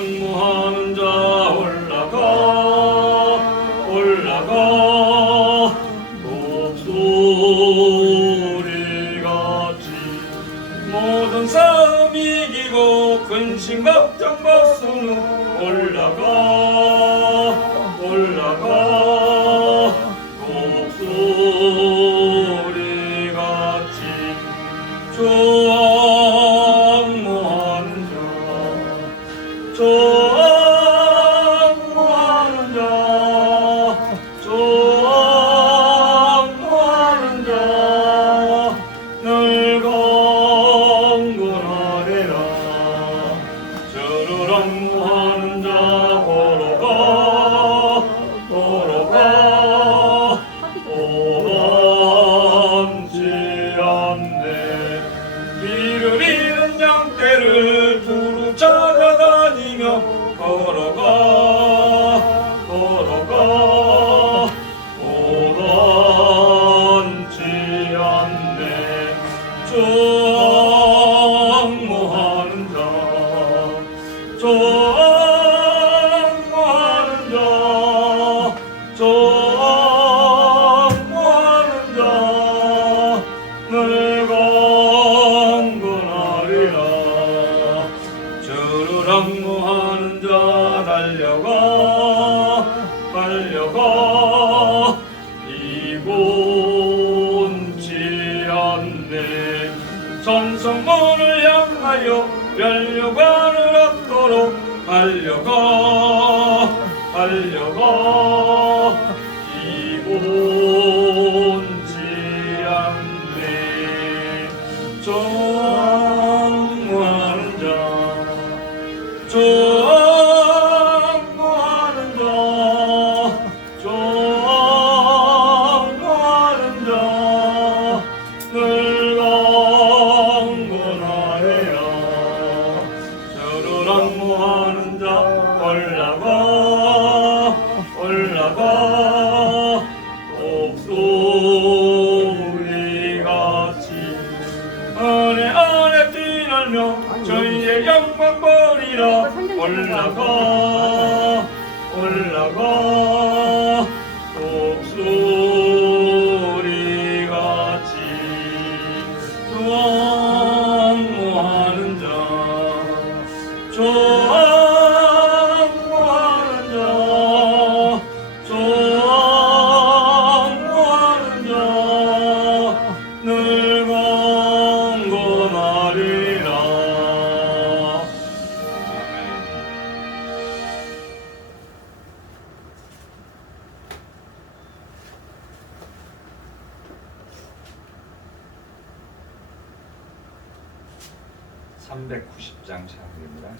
악무하는 자 올라가 올라가 독수리같이 모든 싸움 이기고 근심 걱정 벗은 후 올라가 올라가 독수리같이 악무하는 자 악무하는 자 악무하는 자 늘 강건하리라 저를 악무하는 자 걸어가 걸어가 오람지 않네 길을 잃은 양떼를 두루 찾아다니며 걸어가 걸어가 오람지 않네 악무하는 자 악무하는 자 악무하는 자 늘 강건하리라 저를 악무하는 자 달려가 달려가 이곤치 않네 선성문을 향하여 면류관을 얻도록 달려가 달려가 이곤치 않네 악무하는 자 악무하는 자 악무하는 자 늘 강건하리라 저를 악무하는 자 올라가 올라가 독수리같이 안에 안에 뛰놀며 저희의 영광 버리라 올라가 올라가 독수리같이 악무하는 자 악무하는 자 악무하는 자 늘 강건하리라 아멘. 390장 찬양입니다.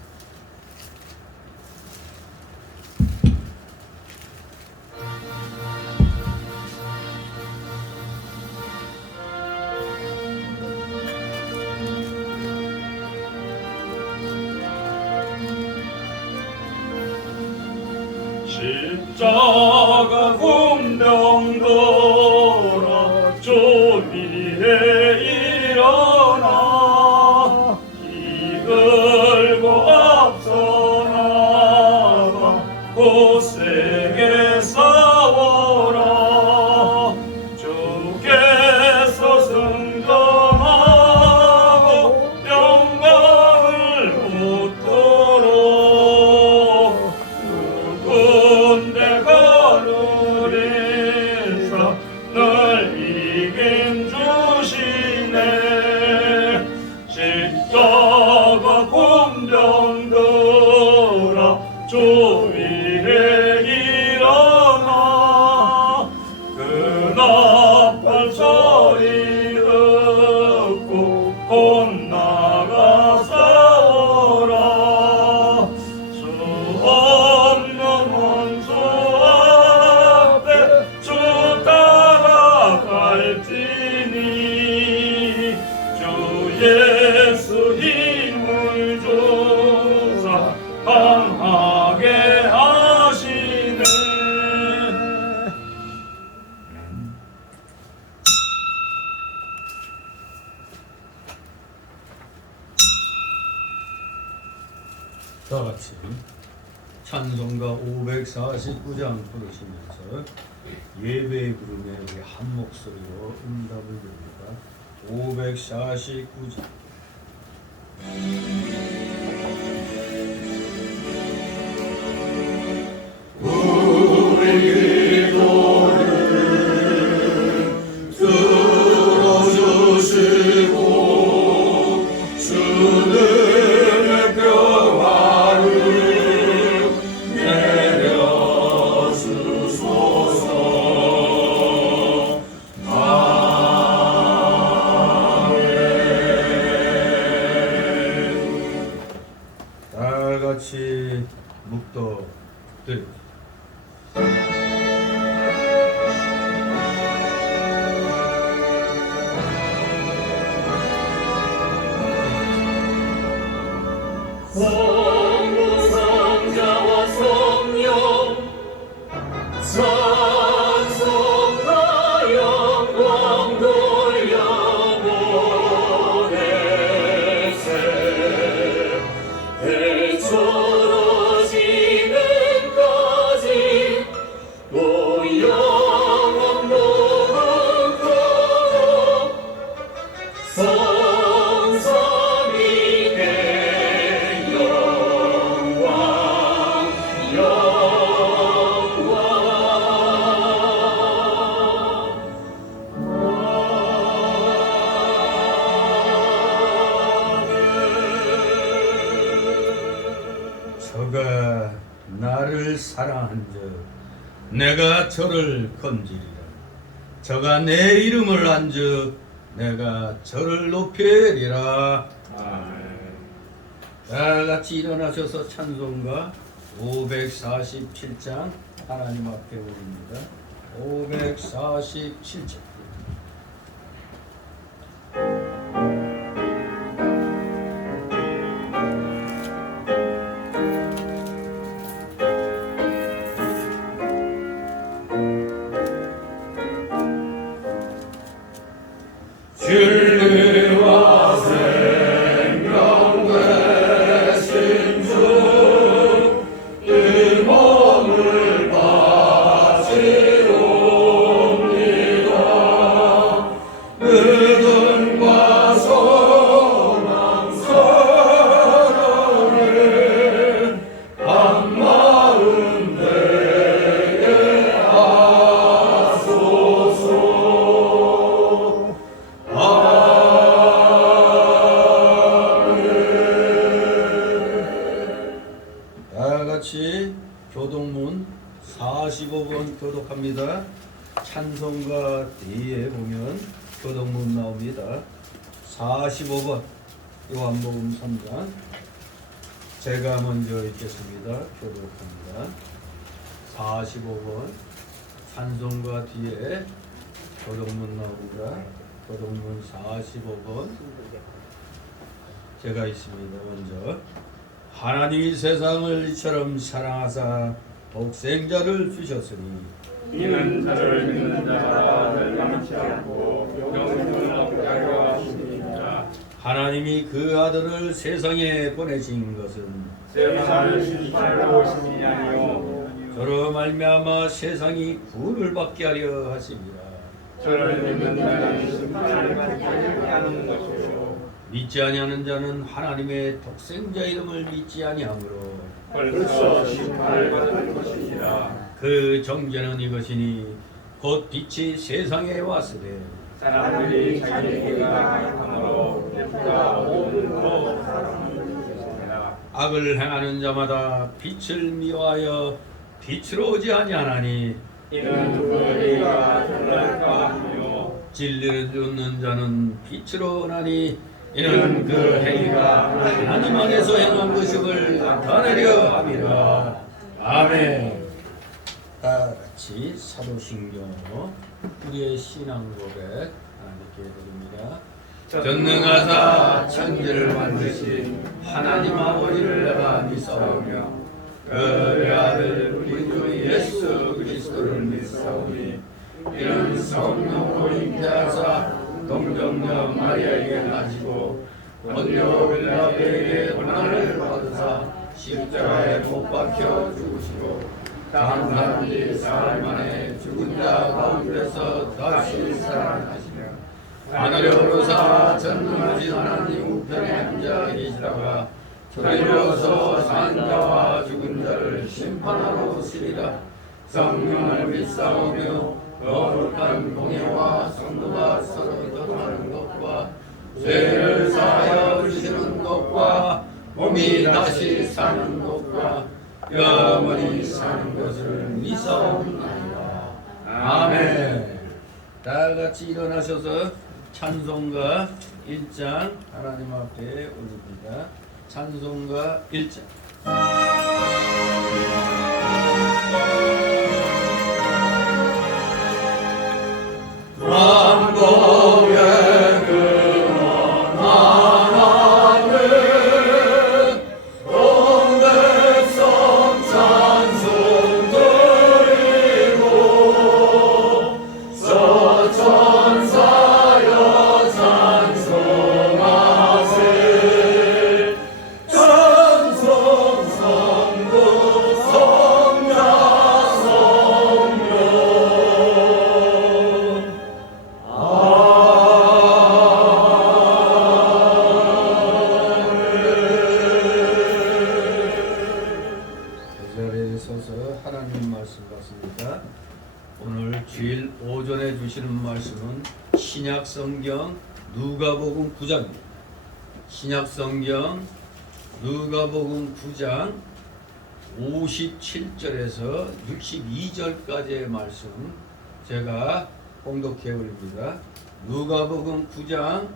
십자가 군병들아 조미에 일어나 이끌고 앞서 나가 곧세게 싸워라 주께서 승천하고 영광을 얻도록 군대 가누리 다 같이 찬송가 549장 부르시면서 예배의 부름에 우리 한 목소리로 응답을 드립니다. 549장. 같이 묵도 드립니다. 성부 성자와 성령 찬송과 영광 돌려보내세 대처로 지금까지 또 영원 모르도록 성삼위께 영광 저가 나를 사랑한즉 내가 저를 건지리라. 저가 내 이름을 안즉 내가 저를 높이리라. 다 같이 일어나셔서 찬송가 547장 하나님 앞에 올립니다. 547장. 진리와 생명 되신 주 이 몸을 바치옵니다. 믿음과 소망 사랑을 한 마음 되게 하소서. 다 같이 교동문 45번 교독합니다. 찬송가 뒤에 보면 교동문 나옵니다. 45번 요한복음 3장. 제가 먼저 읽겠습니다. 교독합니다. 45번 찬송가 뒤에 교동문 나옵니다. 교동문 45번 제가 있습니다. 먼저 하나님이 세상을 이처럼 사랑하사 독생자를 주셨으니 이는 저를 믿는 자가 멸망치 않고 영생을 얻게 하려 하십니다. 하나님이 그 아들을 세상에 보내신 것은 세상을 심판하러 오심이 아니요 저로 말미암아 세상이 구원을 받게 하려 하심이라. 저를 믿는 자는 심판을 받지 아니하는 것이요 믿지 아니하는 자는 하나님의 독생자 이름을 믿지 아니하므로 벌써 심판을 받을 것이니라. 그 정죄는 이것이니 곧 빛이 세상에 왔으되 사람들이 자기에게가 악함으로 빛과 어둠으로 사랑하는 것이니라. 악을 행하는 자마다 빛을 미워하여 빛으로 오지 아니하나니 이는 그 의가 드러날까 하며 진리를 듣는 자는 빛으로 오나니 이는 그 행위가 하나님 안에서 행한 것임을 나타내려 함이라. 아멘. 다 같이 사도신경으로 우리의 신앙 고백 하나님께 드립니다. 전능하사 천지를 만드신 하나님 아버지를 내가 믿사오며 그의 아들 우리 주 예수 그리스도를 믿사오니 이는 성령으로 잉태하사 동정녀 마리아에게 나시고 본디오 빌라도에게 고난을 받으사 십자가에 못 박혀 죽으시고 장사한 지 사흘 만에 죽은 자 가운데서 다시 살아나시며 하늘에 오르사 전능하신 하나님 우편에 앉아 계시다가 저리로서 산 자와 죽은 자를 심판하러 오시리라. 성령을 믿사오며 거룩한 공예와 성도가 서로 교통하는 것과 죄를 사하여 주시는 것과 몸이 다시 사는 것과 영원히 사는 것을 믿사옵나이다. 아멘. 다 같이 일어나셔서 찬송가 1장 하나님 앞에 올립니다. 찬송가 1장. 왕국의 근원 하나님 온 백성 찬송 드리고 서천사여 찬송하세 찬송 성부 성자 성령 제자리에 서서 하나님 말씀 받습니다. 오늘 주일 오전에 주시는 말씀은 신약성경 누가복음 9장입니다. 신약성경 누가복음 9장 57절에서 62절까지의 말씀 제가 봉독해 올립니다. 누가복음 9장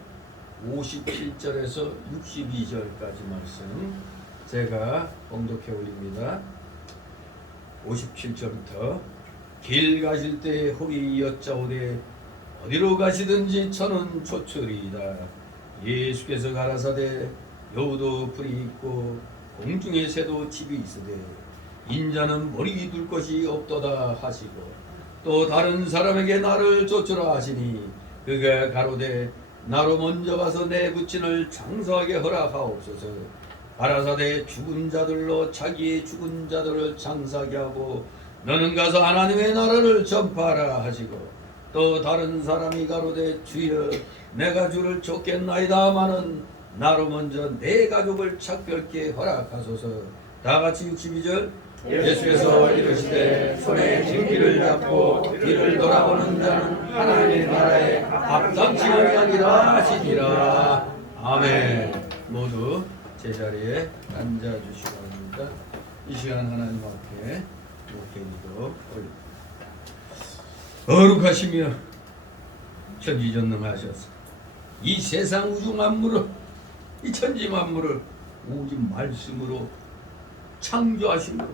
57절에서 62절까지 말씀 제가 봉독해 올립니다. 57절부터 길 가실 때 혹이 여짜오되 어디로 가시든지 저는 조철이다. 예수께서 가라사대 여우도 풀이 있고 공중의 새도 집이 있으되 인자는 머리 둘 것이 없도다 하시고 또 다른 사람에게 나를 쫓으라 하시니 그가 가로되 나로 먼저 가서 내 부친을 장사하게 허락하옵소서. 가라사대 죽은 자들로 자기의 죽은 자들을 장사하게 하고 너는 가서 하나님의 나라를 전파하라 하시고 또 다른 사람이 가로되 주여 내가 주를 쫓겠나이다마는 나로 먼저 내 가족을 작별케 허락하소서. 다같이 62절 예수께서 이르시되 손에 진기를 잡고 뒤를 돌아보는 자는 하나님의 나라에 합당치 아니하리라 하시니라. 아멘. 모두 제자리에 앉아주시기 바랍니다. 이 시간 하나님 앞에 목회기도 올립니다. 거룩하시며 천지전능하셔서 이 세상 우주 만물을 이 천지 만물을 오직 말씀으로 창조하심으로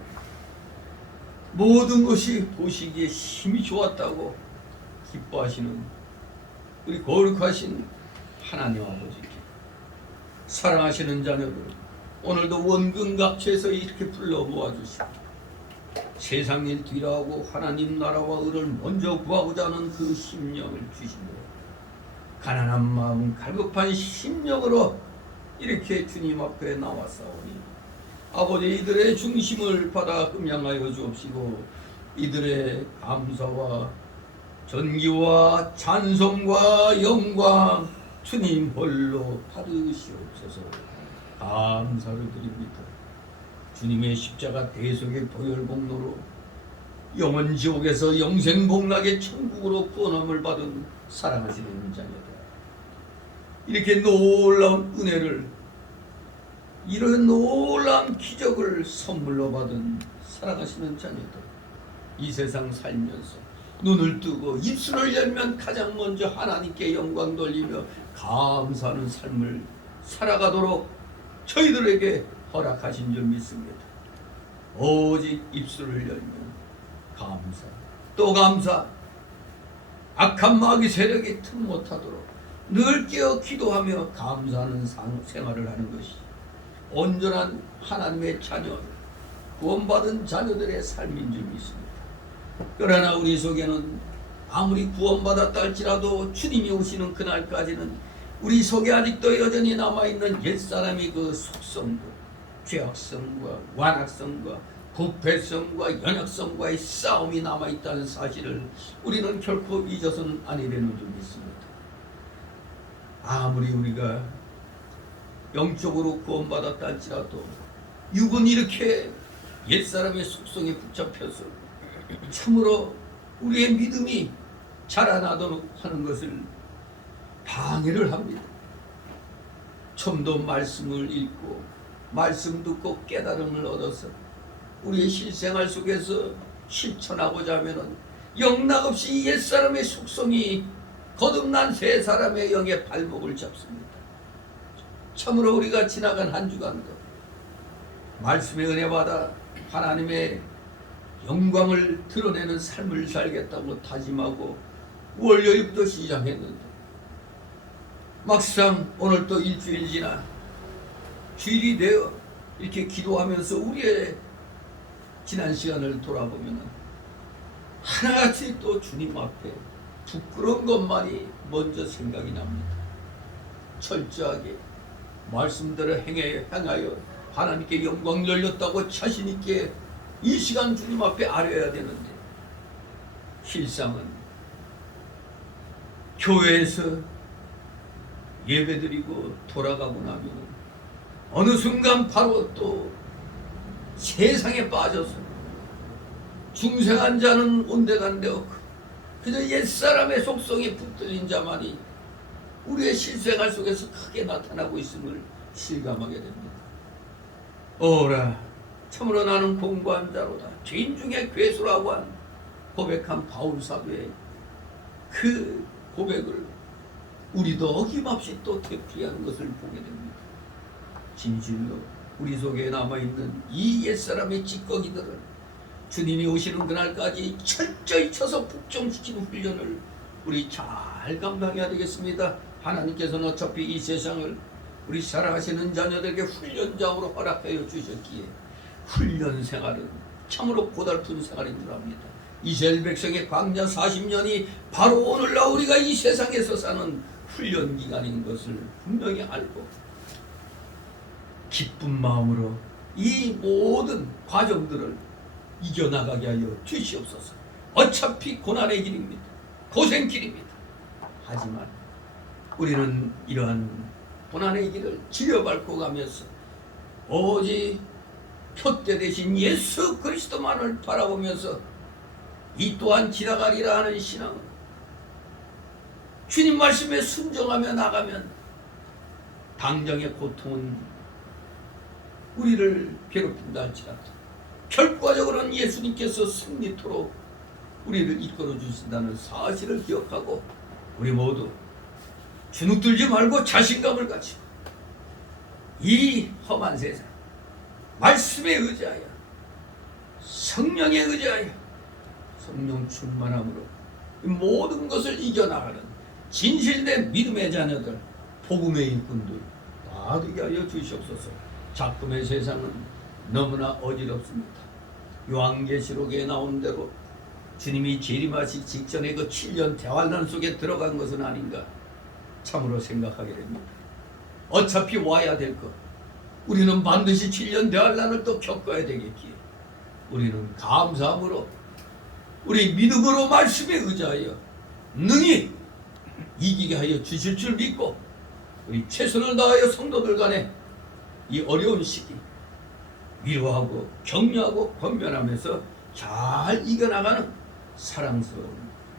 모든 것이 보시기에 힘이 좋았다고 기뻐하시는 우리 거룩하신 하나님 아버지께 사랑하시는 자녀들 오늘도 원근갑체에서 이렇게 불러 모아주시고 세상 일 뒤라하고 하나님 나라와 의를 먼저 구하고자 하는 그 심령을 주시며 가난한 마음 갈급한 심령으로 이렇게 주님 앞에 나왔사오니 아버지 이들의 중심을 받아 흠양하여 주옵시고 이들의 감사와 전기와 찬송과 영광 주님 홀로 받으시옵소서. 감사를 드립니다. 주님의 십자가 대속의 보혈공로로 영원 지옥에서 영생 복락의 천국으로 구원함을 받은 사랑하시는 자녀들, 이렇게 놀라운 은혜를, 이런 놀라운 기적을 선물로 받은 사랑하시는 자녀들, 이 세상 살면서 눈을 뜨고 입술을 열면 가장 먼저 하나님께 영광 돌리며 감사하는 삶을 살아가도록 저희들에게 허락하신 줄 믿습니다. 오직 입술을 열면 감사, 또 감사, 악한 마귀 세력이 틈 못하도록 늘 깨어 기도하며 감사하는 생활을 하는 것이 온전한 하나님의 자녀, 구원받은 자녀들의 삶인 줄 믿습니다. 그러나 우리 속에는 아무리 구원받았다 할지라도 주님이 오시는 그날까지는 우리 속에 아직도 여전히 남아있는 옛사람이 그 속성도 죄악성과 완악성과 부패성과 연약성과의 싸움이 남아있다는 사실을 우리는 결코 잊어서는 아니라는 줄 믿습니다. 아무리 우리가 영적으로 구원받았다 할지라도 육은 이렇게 옛사람의 속성에 붙잡혀서 참으로 우리의 믿음이 자라나도록 하는 것을 방해를 합니다. 좀 더 말씀을 읽고 말씀 듣고 깨달음을 얻어서 우리의 실생활 속에서 실천하고자 하면은 영락없이 옛사람의 속성이 거듭난 새 사람의 영의 발목을 잡습니다. 참으로 우리가 지나간 한 주간도 말씀의 은혜 받아 하나님의 영광을 드러내는 삶을 살겠다고 다짐하고 월요일부터 시작했는데 막상 오늘 또 일주일 지나 주일이 되어 이렇게 기도하면서 우리의 지난 시간을 돌아보면 하나같이 또 주님 앞에 부끄러운 것만이 먼저 생각이 납니다. 철저하게 말씀대로 행하여 하나님께 영광 열렸다고 자신 있게 이 시간 주님 앞에 아뢰어야 되는데 실상은 교회에서 예배드리고 돌아가고 나면 어느 순간 바로 또 세상에 빠져서 중생한 자는 온데간데 없고 그저 옛사람의 속성에 붙들린 자만이 우리의 실생활 속에서 크게 나타나고 있음을 실감하게 됩니다. 오라 참으로 나는 공고한 자로다. 죄인 중에 괴수라고 한 고백한 바울 사도의 그 고백을 우리도 어김없이 또 되풀이하는 것을 보게 됩니다. 진실로 우리 속에 남아있는 이 옛사람의 찌꺼기들을 주님이 오시는 그날까지 철저히 쳐서 복종시키는 훈련을 우리 잘 감당해야 되겠습니다. 하나님께서는 어차피 이 세상을 우리 사랑하시는 자녀들에게 훈련장으로 허락하여 주셨기에 훈련 생활은 참으로 고달픈 생활인 줄 압니다. 이스라엘 백성의 광야 40년이 바로 오늘날 우리가 이 세상에서 사는 훈련 기간인 것을 분명히 알고 기쁜 마음으로 이 모든 과정들을 이겨나가게 하여 주시옵소서. 어차피 고난의 길입니다. 고생길입니다. 하지만 우리는 이러한 고난의 길을 지려밟고 가면서 오직 표대 대신 예수 그리스도만을 바라보면서 이 또한 지나가리라 하는 신앙은 주님 말씀에 순종하며 나가면 당장의 고통은 우리를 괴롭힌다 할지라도 결과적으로는 예수님께서 승리토록 우리를 이끌어 주신다는 사실을 기억하고 우리 모두 주눅들지 말고 자신감을 가지고 이 험한 세상 말씀에 의지하여 성령에 의지하여 성령 충만함으로 이 모든 것을 이겨나가는 진실된 믿음의 자녀들 복음의 일꾼들 다 되게 하여 주시옵소서. 작품의 세상은 너무나 어지럽습니다. 요한계시록에 나온 대로 주님이 재림하시 직전에 그 7년 대환란 속에 들어간 것은 아닌가 참으로 생각하게 됩니다. 어차피 와야 될 것 우리는 반드시 7년 대환란을 또 겪어야 되겠기에 우리는 감사함으로 우리 믿음으로 말씀에 의지하여 능히 이기게 하여 주실 줄 믿고 우리 최선을 다하여 성도들 간에 이 어려운 시기 위로하고 격려하고 권면하면서 잘 이겨나가는 사랑스러운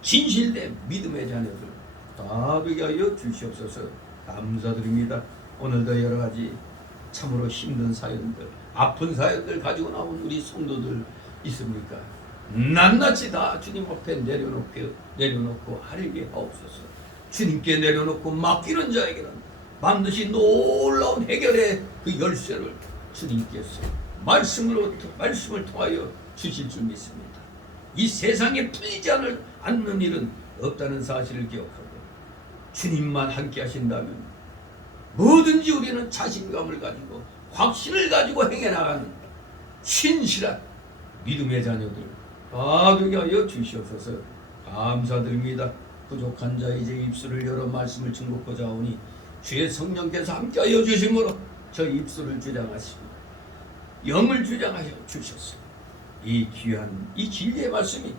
진실된 믿음의 자녀들 다 되게 하여 주시옵소서. 감사드립니다. 오늘도 여러 가지 참으로 힘든 사연들 아픈 사연들 가지고 나온 우리 성도들 있습니까? 낱낱이 다 주님 앞에 내려놓고 하리게 하옵소서. 주님께 내려놓고 맡기는 자에게는 반드시 놀라운 해결의 그 열쇠를 주님께서 말씀을 통하여 주실 줄 믿습니다. 이 세상에 풀리지 않는 일은 없다는 사실을 기억하고 주님만 함께 하신다면 뭐든지 우리는 자신감을 가지고 확신을 가지고 행해나가는 신실한 믿음의 자녀들 다 되게 하여 주시옵소서. 감사드립니다. 부족한 자의 제 입술을 열어 말씀을 증거하고자 하오니 주의 성령께서 함께하여 주심으로 저희 입술을 주장하시고 영을 주장하여 주셨어. 이 귀한 이 진리의 말씀이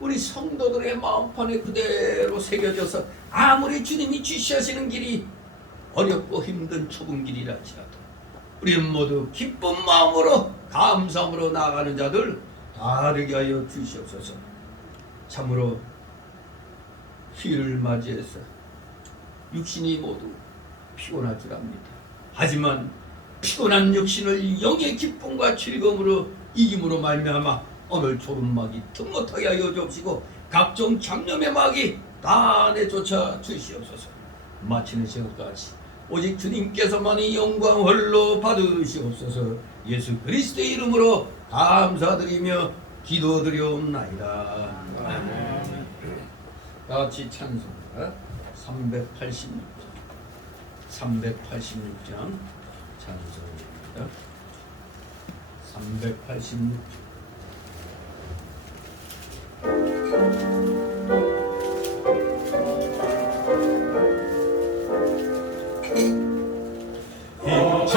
우리 성도들의 마음판에 그대로 새겨져서 아무리 주님이 주시하시는 길이 어렵고 힘든 좁은 길이라 할지라도 우리는 모두 기쁜 마음으로 감사함으로 나아가는 자들 다 되게 하여 주시옵소서. 참으로 휴일을 맞이해서 육신이 모두 피곤할 줄 압니다. 하지만 피곤한 육신을 영의 기쁨과 즐거움으로 이김으로 말미암아 오늘 졸음막이 틈 못하게 하여 주옵시고 각종 잡념의 막이 다 내쫓아 주시옵소서. 마치는 시간까지 오직 주님께서만이 영광 홀로 받으시옵소서. 예수 그리스도의 이름으로 감사드리며 기도드리옵나이다. 아멘. 다같이 찬송가 386장 찬송입니다. 386장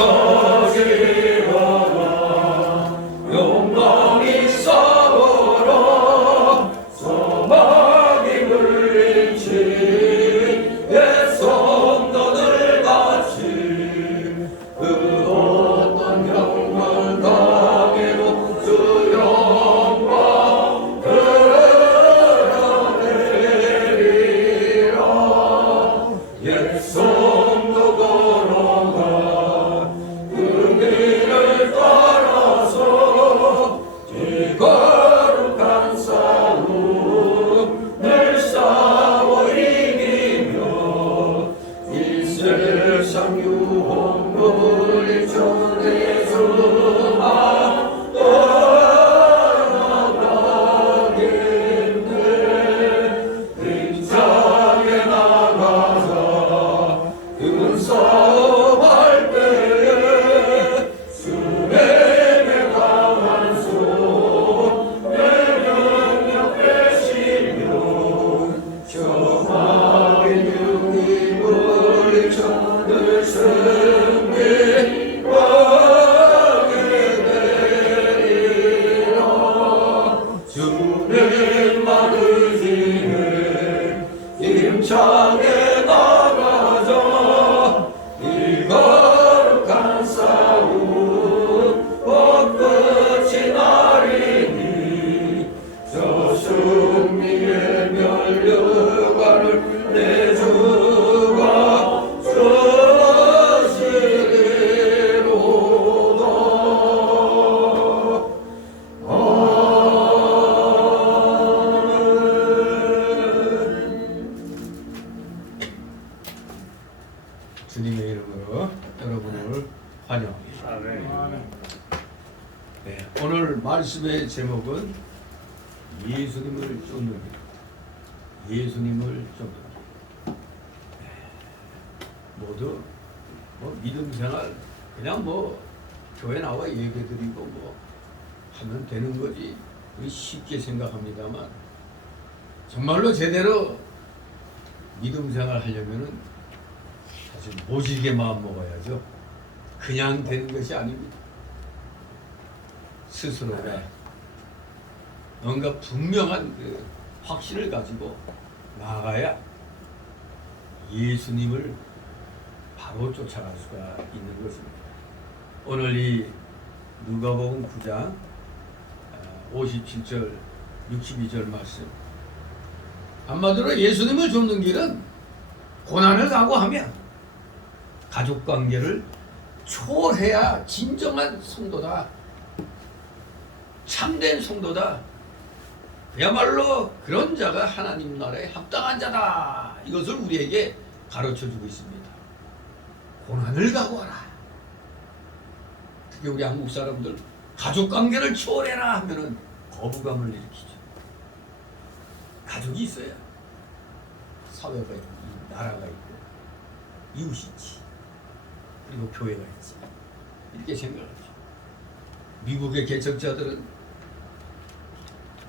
힘차게 가라 영광이 싸워라 소망이 물리친 옛 성도들 같이 그 어떤 영광 당해도 주 영광 드러내리라 옛 성도 걸어가 거룩한 싸움 늘 싸워 이기며 이 세상 유혹 물리쳐 내 수만 떠나가겠네 힘차게 나가자 큰 싸움할 때에 주님의 강한 손 내명령 되시면 저마의 능히 물리쳐 늘 승리하게 되리라 주님만 의지해 힘차게 나가자 이 거룩한 싸움 끝이 나리니 저 승리의 면류관을 내 주가 주시리로다. 주님의 이름으로 여러분을 환영합니다. 아멘. 네, 오늘 말씀의 제목은 예수님을 쫓는 길. 예수님을 쫓는 길. 네, 모두 믿음 생활 그냥 교회 나와 예배드리고 하면 되는 거지. 우리 쉽게 생각합니다만 정말로 제대로 믿음 생활 하려면은 사실 모질게 마음 먹어야죠. 그냥 되는 것이 아닙니다. 스스로가 뭔가 분명한 그 확신을 가지고 나아가야 예수님을 바로 쫓아갈 수가 있는 것입니다. 오늘 이 누가복음 9장 57절 62절 말씀 한마디로 예수님을 쫓는 길은 고난을 각오하면 가족관계를 초월해야 진정한 성도다. 참된 성도다. 그야말로 그런 자가 하나님 나라에 합당한 자다. 이것을 우리에게 가르쳐주고 있습니다. 고난을 각오하라. 특히 우리 한국 사람들 가족관계를 초월해라 하면은 거부감을 일으키죠. 가족이 있어야 사회가 있고 나라가 있고 이웃이 있지. 그리고 교회가 있지. 이렇게 생각하죠. 미국의 개척자들은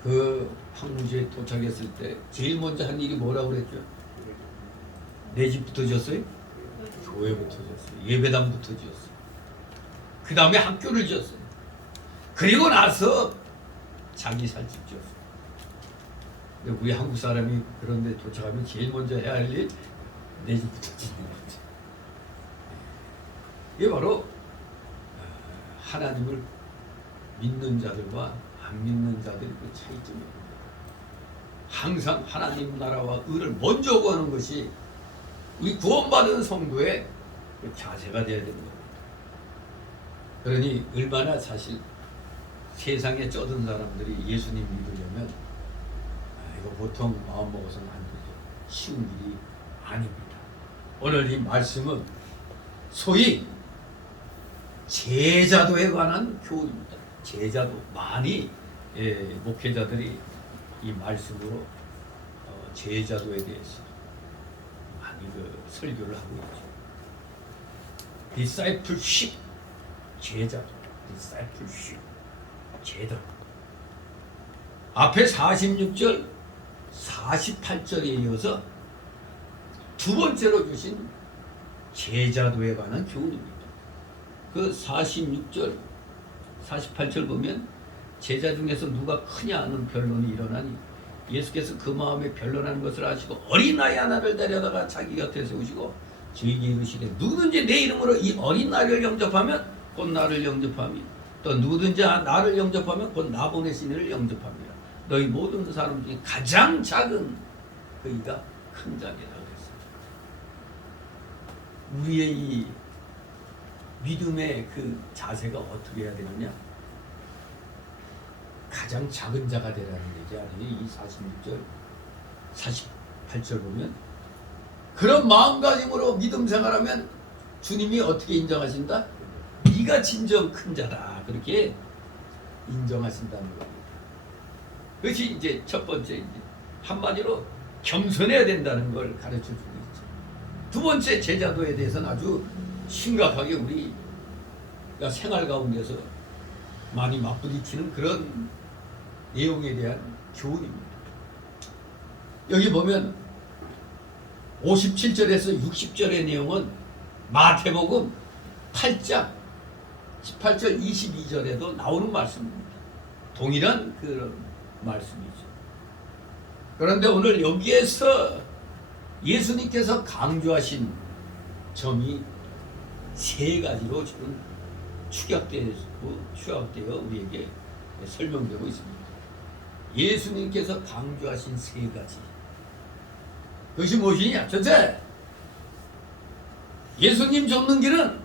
그 황무지에 도착했을 때 제일 먼저 한 일이 뭐라고 그랬죠? 내 집부터 지었어요? 교회부터 지었어요. 예배당부터 지었어요. 그 다음에 학교를 지었어요. 그리고 나서 자기 살집 지었어요. 근데 우리 한국 사람이 그런데 도착하면 제일 먼저 해야 할 일 내 집부터 짓는 거죠. 이게 바로 하나님을 믿는 자들과 안 믿는 자들의 그 차이점입니다. 항상 하나님 나라와 의를 먼저 구하는 것이 우리 구원받은 성도의 그 자세가 되어야 되는 겁니다. 그러니 얼마나 사실 세상에 쩌든 사람들이 예수님 믿으려면 이거 보통 마음 먹어서는 안 되죠. 쉬운 일이 아닙니다. 오늘 이 말씀은 소위 제자도에 관한 교훈입니다. 제자도 많이 목회자들이 이 말씀으로 제자도에 대해서 많이 설교를 하고 있죠. discipleship, 제자도, discipleship, 제자. 앞에 46절, 48절에 이어서 두 번째로 주신 제자도에 관한 교훈입니다. 그 46절, 48절 보면 제자 중에서 누가 크냐 하는 변론이 일어나니 예수께서 그 마음에 변론하는 것을 아시고 어린아이 하나를 데려다가 자기 곁에 세우시고 저에게 이르시되 누구든지 내 이름으로 이 어린아이를 영접하면 곧 나를 영접하며 또 누구든지 나를 영접하면 곧 나 보내신 이를 영접합니다. 너희 모든 사람 중에 가장 작은 그이가 큰 자니라 그랬어요. 우리의 이 믿음의 그 자세가 어떻게 해야 되느냐? 가장 작은 자가 되라는 얘기 아니에요. 이 46절, 48절 보면 그런 마음가짐으로 믿음 생활하면 주님이 어떻게 인정하신다? 네가 진정 큰 자다. 그렇게 인정하신다는 겁니다. 그것이 이제 첫 번째 이제 한마디로 겸손해야 된다는 걸 가르쳐 주고 있죠. 두 번째 제자도에 대해서는 아주 심각하게 우리가 생활 가운데서 많이 맞부딪히는 그런 내용에 대한 교훈입니다. 여기 보면 57절에서 60절의 내용은 마태복음 8장 18절 22절에도 나오는 말씀입니다. 동일한 그런 말씀이죠. 그런데 오늘 여기에서 예수님께서 강조하신 점이 세 가지로 지금 추격되어 우리에게 설명되고 있습니다. 예수님께서 강조하신 세 가지. 그것이 무엇이냐? 첫째, 예수님 쫓는 길은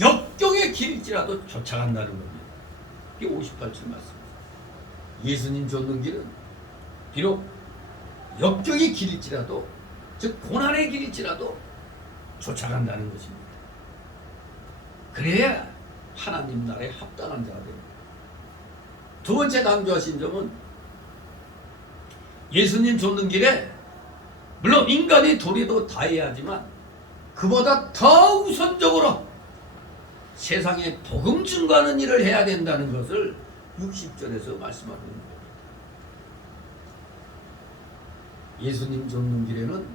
역경의 길일지라도 쫓아간다는 겁니다. 이게 58절 말씀입니다. 예수님 쫓는 길은 비록 역경의 길일지라도, 즉 고난의 길일지라도 쫓아간다는 것입니다. 그래야 하나님 나라에 합당한 자가 됩니다. 두 번째 강조하신 점은 예수님 쫓는 길에 물론 인간의 도리도 다해야 하지만 그보다 더 우선적으로 세상에 복음 증거하는 일을 해야 된다는 것을 60절에서 말씀하고 있는 겁니다. 예수님 쫓는 길에는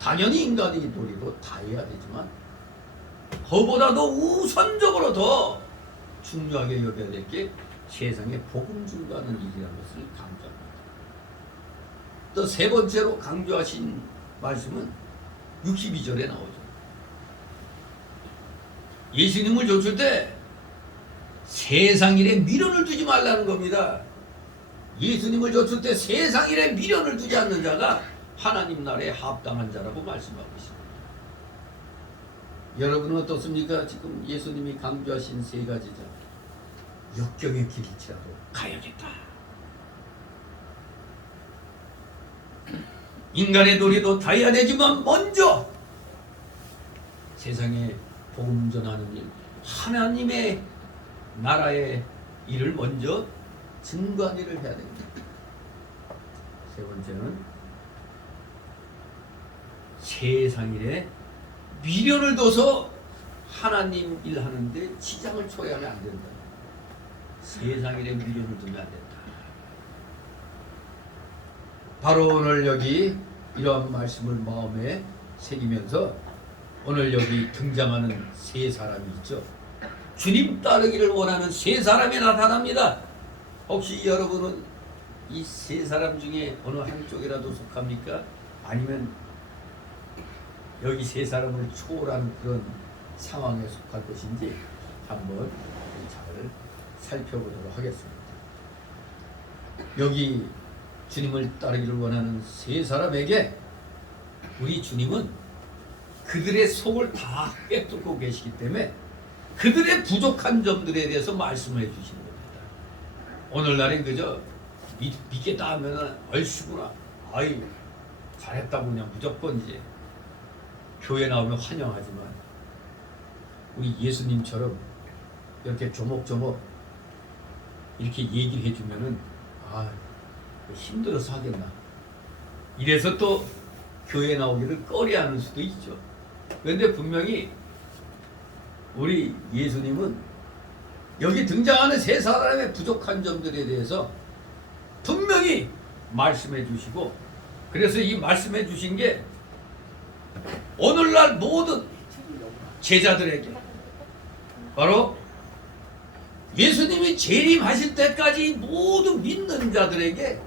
당연히 인간의 도리도 다해야 되지만 그보다도 우선적으로 더 중요하게 여겨야 될 게 세상에 복음 증거하는 일이라는 것을 강조합니다. 또 세 번째로 강조하신 말씀은 62절에 나오죠. 예수님을 쫓을 때 세상 일에 미련을 두지 말라는 겁니다. 예수님을 쫓을 때 세상 일에 미련을 두지 않는 자가 하나님 나라에 합당한 자라고 말씀하고 있습니다. 여러분은 어떻습니까? 지금 예수님이 강조하신 세 가지 점. 역경의 길일지라도 가야겠다. 인간의 도리도 다해야 되지만 먼저 세상에 복음 전하는 일, 하나님의 나라의 일을 먼저 증거하는 일을 해야 됩니다. 세 번째는 세상 일에 미련을 둬서 하나님 일하는데 지장을 초래하면 안 된다. 세상 일에 미련을 두면 안 된다. 바로 오늘 여기 이러한 말씀을 마음에 새기면서 오늘 여기 등장하는 세 사람이 있죠. 주님 따르기를 원하는 세 사람이 나타납니다. 혹시 여러분은 이 세 사람 중에 어느 한쪽이라도 속합니까? 아니면 여기 세 사람을 초월하는 그런 상황에 속할 것인지 한번 잘 살펴보도록 하겠습니다. 여기 주님을 따르기를 원하는 세 사람에게 우리 주님은 그들의 속을 다 꿰뚫고 계시기 때문에 그들의 부족한 점들에 대해서 말씀을 해주시는 겁니다. 오늘날엔 그저 믿겠다 하면은 얼씨구나, 아이 잘했다고 그냥 무조건 이제 교회 나오면 환영하지만 우리 예수님처럼 이렇게 조목조목 이렇게 얘기를 해주면은 아 힘들어서 하겠나, 이래서 또 교회 나오기를 꺼려하는 수도 있죠. 그런데 분명히 우리 예수님은 여기 등장하는 세 사람의 부족한 점들에 대해서 분명히 말씀해 주시고, 그래서 이 말씀해 주신 게 오늘날 모든 제자들에게 바로 예수님이 재림하실 때까지 모든 믿는 자들에게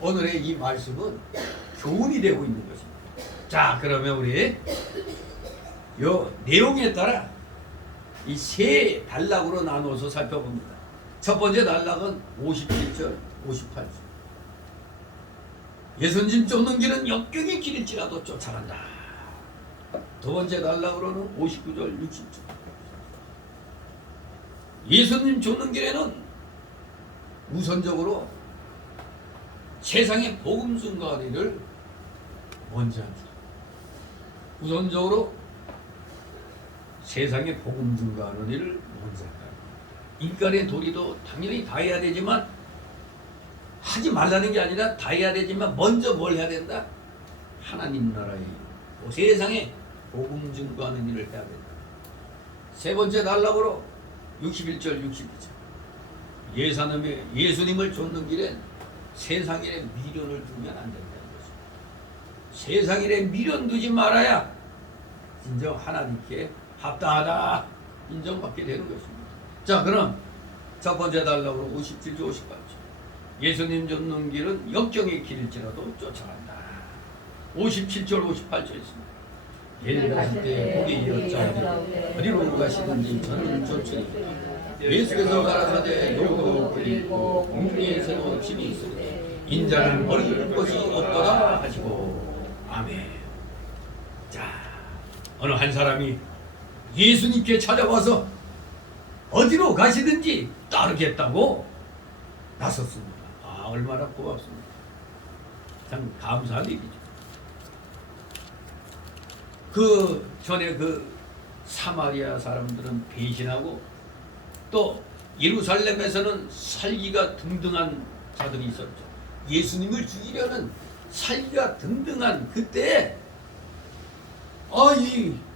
오늘의 이 말씀은 교훈이 되고 있는 것입니다. 자, 그러면 우리 요 내용에 따라 이 세 단락으로 나눠서 살펴봅니다. 첫 번째 단락은 57절, 58절. 예수님 쫓는 길은 역경의 길일지라도 쫓아간다. 두 번째 단락으로는 59절, 60절. 예수님 쫓는 길에는 우선적으로 세상의 복음 증거하기를 먼저 한다. 우선적으로 세상의 복음 증거하는 일을 먼저 한다. 인간의 도리도 당연히 다 해야 되지만 하지 말라는 게 아니라 다 해야 되지만 먼저 뭘 해야 된다? 하나님 나라의 세상에 복음 증거하는 일을 해야 된다. 세 번째 단락으로 61절, 62절. 예수님을 쫓는 길엔 세상일에 미련을 두면 안 된다는 것입니다. 세상일에 미련 두지 말아야 진정 하나님께 합당하다 인정받게 되는 것입니다. 자, 그럼 첫 번째 단락으로 57절, 58절. 예수님 쫓는 길은 역경의 길일지라도 쫓아간다. 57절, 58절 있습니다. 길 가실 때 복이 여짜오니 어디로 가시든지 저는 좋으니 예수께서 가라사대 요도 그리고 공중에 새로 집이 있으니 인자는 버릴 것이 없도다 하시고 아멘. 자, 어느 한 사람이 예수님께 찾아와서 어디로 가시든지 따르겠다고 나섰습니다. 아, 얼마나 고맙습니다. 참 감사한 일이죠. 그 전에 그 사마리아 사람들은 배신하고 또 예루살렘에서는 살기가 등등한 자들이 있었죠. 예수님을 죽이려는 살기가 등등한 그때 이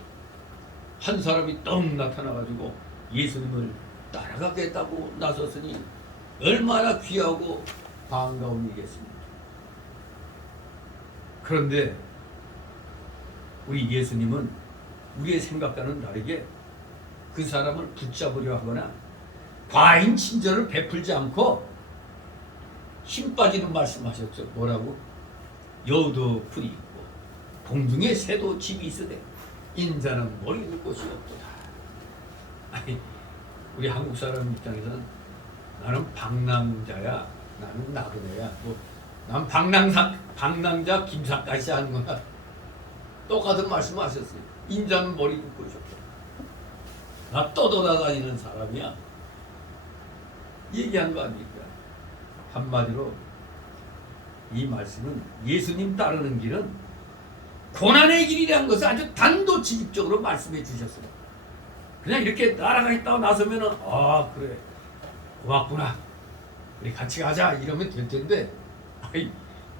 한 사람이 떡 나타나가지고 예수님을 따라가겠다고 나섰으니 얼마나 귀하고 반가운 일이겠습니까? 그런데 우리 예수님은 우리의 생각과는 다르게 그 사람을 붙잡으려 하거나 과잉 친절을 베풀지 않고 힘 빠지는 말씀하셨죠. 뭐라고? 여우도 풀이 있고 공중에 새도 집이 있으되 인자는 머리 둘 곳이 없도다. 아니, 우리 한국 사람 입장에서는 나는 방랑자야, 나는 나그네야, 난 방랑자 김사까지 하는 거야. 똑같은 말씀하셨어요. 인자는 머리 둘 곳이 없다. 나 떠돌아다니는 사람이야. 얘기한 거 아닙니까? 한마디로 이 말씀은 예수님 따르는 길은 고난의 길이라는 것을 아주 단도직입적으로 말씀해 주셨어요. 그냥 이렇게 따라가겠다고 나서면은 그래 고맙구나, 우리 같이 가자 이러면 될 텐데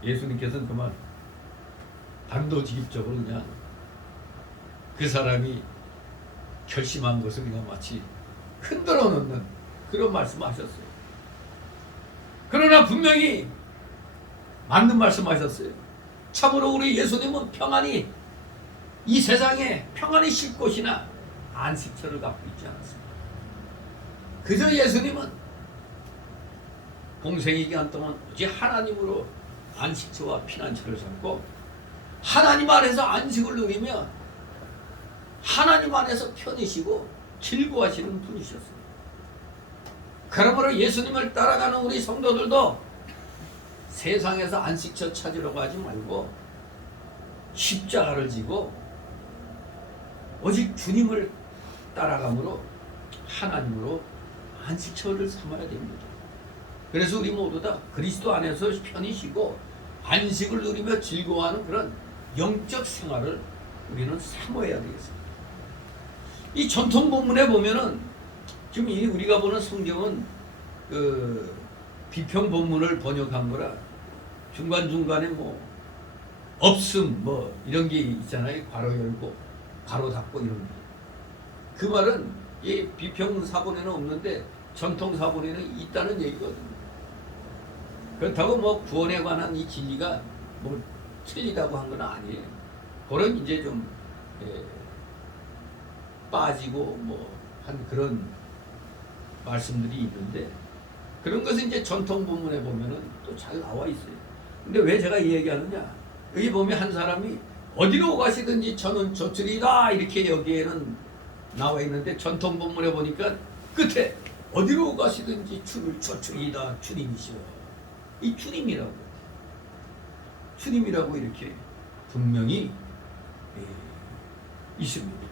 예수님께서는 그만 단도직입적으로 그냥 그 사람이 결심한 것을 그냥 마치 흔들어 놓는 그런 말씀하셨어요. 그러나 분명히 맞는 말씀하셨어요. 참으로 우리 예수님은 이 세상에 평안히 쉴 곳이나 안식처를 갖고 있지 않았습니다. 그저 예수님은 공생의 기간 동안 오직 하나님으로 안식처와 피난처를 삼고 하나님 안에서 안식을 누리며 하나님 안에서 편히 쉬고 즐거워하시는 분이셨습니다. 그러므로 예수님을 따라가는 우리 성도들도 세상에서 안식처 찾으러 가지 말고 십자가를 지고 오직 주님을 따라감으로 하나님으로 안식처를 삼아야 됩니다. 그래서 우리 모두 다 그리스도 안에서 편히 쉬고 안식을 누리며 즐거워하는 그런 영적 생활을 우리는 삼아야 되겠습니다. 이 전통 본문에 보면은 지금 이 우리가 보는 성경은 그 비평 본문을 번역한 거라 중간중간에 뭐 없음 뭐 이런 게 있잖아요. 괄호 열고 괄호 닫고 이런 게. 그 말은 이 비평 사본에는 없는데 전통 사본에는 있다는 얘기거든요. 그렇다고 뭐 구원에 관한 이 진리가 뭐 틀리다고 한 건 아니에요. 그런 이제 좀 빠지고 뭐 한 그런 말씀들이 있는데 그런 것은 이제 전통 본문에 보면은 또 잘 나와 있어요. 근데 왜 제가 이 얘기하느냐? 여기 보면 한 사람이 어디로 가시든지 저는 조출이다 이렇게 여기에는 나와 있는데 전통 본문에 보니까 끝에 어디로 가시든지 주를 조출이다 주님이시오. 이 주님이라고 이렇게 분명히 있습니다.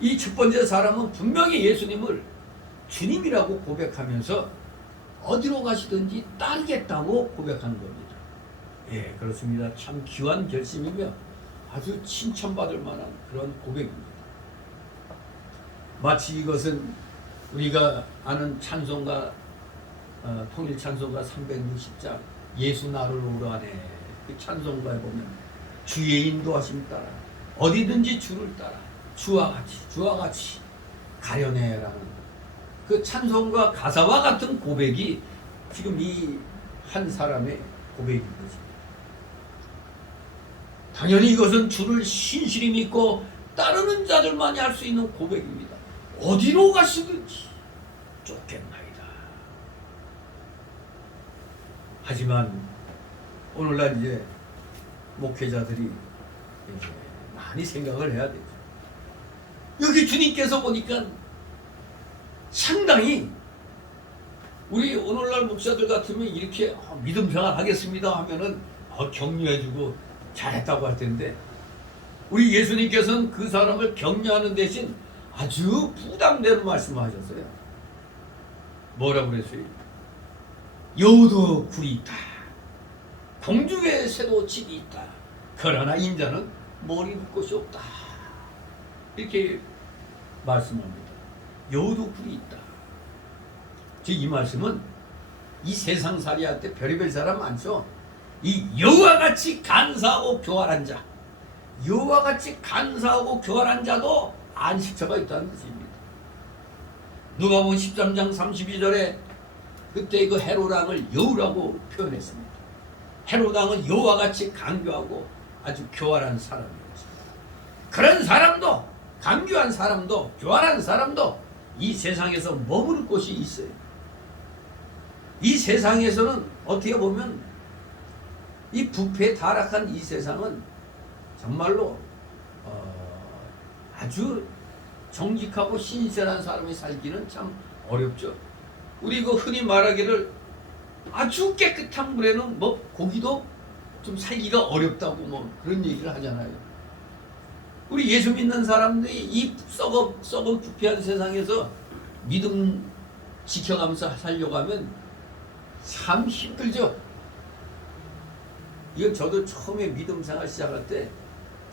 이 첫 번째 사람은 분명히 예수님을 주님이라고 고백하면서 어디로 가시든지 따르겠다고 고백하는 겁니다. 예, 그렇습니다. 참 귀한 결심이며 아주 칭찬받을 만한 그런 고백입니다. 마치 이것은 우리가 아는 찬송가 통일 찬송가 360장 예수 나를 오라네 그 찬송가에 보면 주의 인도하심 따라 어디든지 주를 따라 주와 같이 가려내라는 그 찬송가 가사와 같은 고백이 지금 이 한 사람의 고백인 것입니다. 당연히 이것은 주를 신실히 믿고 따르는 자들만이 할 수 있는 고백입니다. 어디로 가시든지 쫓겠나이다. 하지만 오늘날 이제 목회자들이 많이 생각을 해야 되죠. 여기 주님께서 보니까 상당히 우리 오늘날 목사들 같으면 이렇게 믿음 생활 하겠습니다 하면은 격려해주고 잘했다고 할 텐데 우리 예수님께서는 그 사람을 격려하는 대신 아주 부담되는 말씀을 하셨어요. 뭐라고 그랬어요? 여우도 굴이 있다. 공중에 새도 집이 있다. 그러나 인자는 머리 둘 곳이 없다. 이렇게 말씀합니다. 여우도 굴이 있다. 즉 이 말씀은 이 세상살이할 때 별의별 사람 많죠. 이 여우와 같이 간사하고 교활한 자, 여우와 같이 간사하고 교활한 자도 안식처가 있다는 뜻입니다. 누가복음 13장 32절에 그때 그 헤롯왕을 여우라고 표현했습니다. 헤롯왕은 여우와 같이 간교하고 아주 교활한 사람이었습니다. 그런 사람도 간교한 사람도 교활한 사람도 이 세상에서 머무를 곳이 있어요. 이 세상에서는 어떻게 보면 이 부패 타락한 이 세상은 정말로 아주 정직하고 신실한 사람이 살기는 참 어렵죠. 우리 그 흔히 말하기를 아주 깨끗한 물에는 뭐 고기도 좀 살기가 어렵다고 뭐 그런 얘기를 하잖아요. 우리 예수 믿는 사람들이 이 썩어 부패한 세상에서 믿음 지켜가면서 살려고 하면 참 힘들죠. 이건 저도 처음에 믿음 생활 시작할 때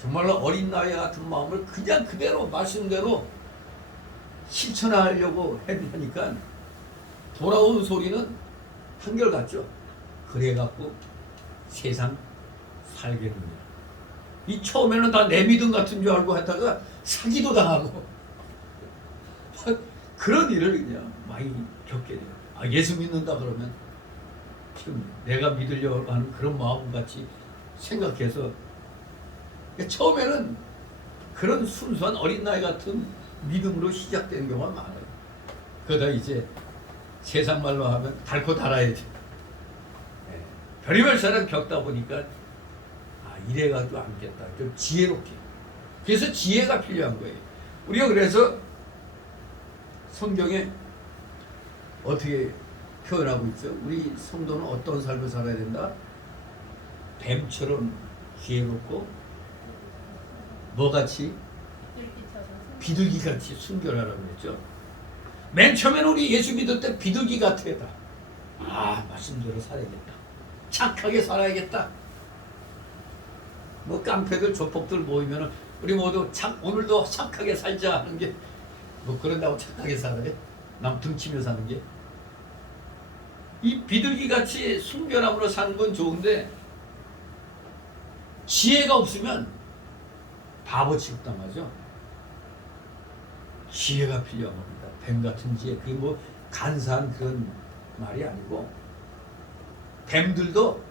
정말로 어린 나이 같은 마음을 그냥 그대로 말씀대로 실천하려고 하니까 돌아온 소리는 한결같죠. 그래갖고 세상 살겠느냐. 이 처음에는 다 내 믿음 같은 줄 알고 했다가 사기도 당하고 그런 일을 그냥 많이 겪게 돼요. 예수 믿는다 그러면 지금 내가 믿으려고 하는 그런 마음같이 생각해서 처음에는 그런 순수한 어린나이 같은 믿음으로 시작되는 경우가 많아요. 그러다 이제 세상 말로 하면 달고 달아야지. 예. 별의별 사람 겪다 보니까 이래가지고 안겠다. 좀 지혜롭게. 그래서 지혜가 필요한 거예요. 우리가 그래서 성경에 어떻게 표현하고 있죠? 우리 성도는 어떤 삶을 살아야 된다? 뱀처럼 지혜롭고 뭐같이? 비둘기같이 순결하라고 그랬죠. 맨 처음에는 우리 예수 믿을 때 비둘기 같아야 말씀대로 살아야겠다. 착하게 살아야겠다. 뭐 깡패들 조폭들 모이면은 우리 모두 오늘도 착하게 살자 하는 게 뭐 그런다고 착하게 살아요? 남 등치며 사는 게? 이 비둘기같이 순결함으로 사는 건 좋은데 지혜가 없으면 바보 취급당하죠. 지혜가 필요한 겁니다. 뱀 같은 지혜. 그게 뭐 간사한 그런 말이 아니고 뱀들도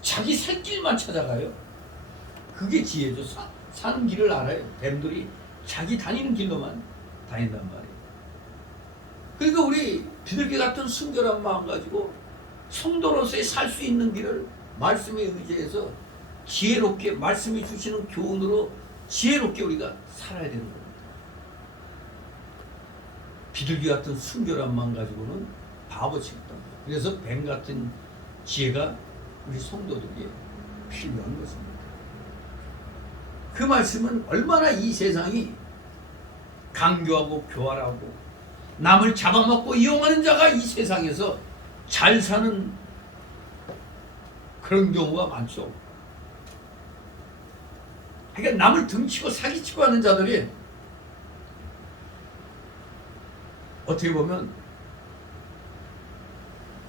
자기 살 길만 찾아가요. 그게 지혜죠. 사는 길을 알아요. 뱀들이 자기 다니는 길로만 다닌단 말이에요. 그러니까 우리 비둘기 같은 순결한 마음 가지고 성도로서의 살 수 있는 길을 말씀에 의지해서 지혜롭게 말씀이 주시는 교훈으로 지혜롭게 우리가 살아야 되는 겁니다. 비둘기 같은 순결한 마음 가지고는 바보 취급단 말이에요. 그래서 뱀 같은 지혜가 우리 성도들에게 필요한 것입니다. 그 말씀은 얼마나 이 세상이 강교하고 교활하고 남을 잡아먹고 이용하는 자가 이 세상에서 잘 사는 그런 경우가 많죠. 그러니까 남을 등치고 사기치고 하는 자들이 어떻게 보면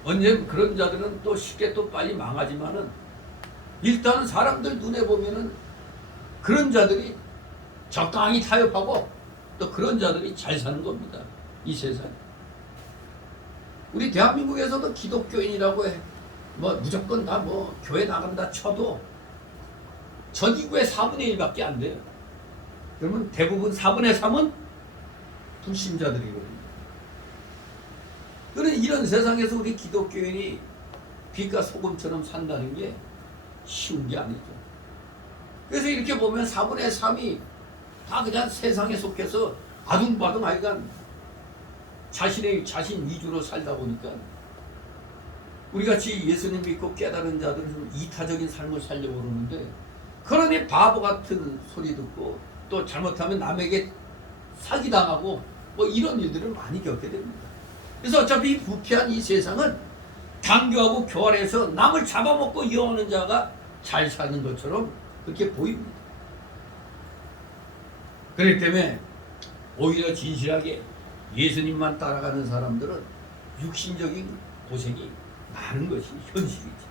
언제 그런 자들은 또 쉽게 또 빨리 망하지만은 일단은 사람들 눈에 보면은 그런 자들이 적당히 타협하고 또 그런 자들이 잘 사는 겁니다. 이 세상. 우리 대한민국에서도 기독교인이라고 해. 뭐 무조건 다 뭐 교회 나간다 쳐도 전 인구의 4분의 1밖에 안 돼요. 그러면 대부분 4분의 3은 불신자들이거든요. 그런 이런 세상에서 우리 기독교인이 빛과 소금처럼 산다는 게 쉬운 게 아니죠. 그래서 이렇게 보면 4분의 3이 다 그냥 세상에 속해서 아둥바둥 하여간 자신 위주로 살다 보니까 우리같이 예수님 믿고 깨달은 자들은 좀 이타적인 삶을 살려고 그러는데 그러니 바보 같은 소리 듣고 또 잘못하면 남에게 사기당하고 뭐 이런 일들을 많이 겪게 됩니다. 그래서 어차피 부패한 이 세상은 강교하고 교활해서 남을 잡아먹고 이용하는 자가 잘 사는 것처럼 그렇게 보입니다. 그렇기 때문에 오히려 진실하게 예수님만 따라가는 사람들은 육신적인 고생이 많은 것이 현실이지.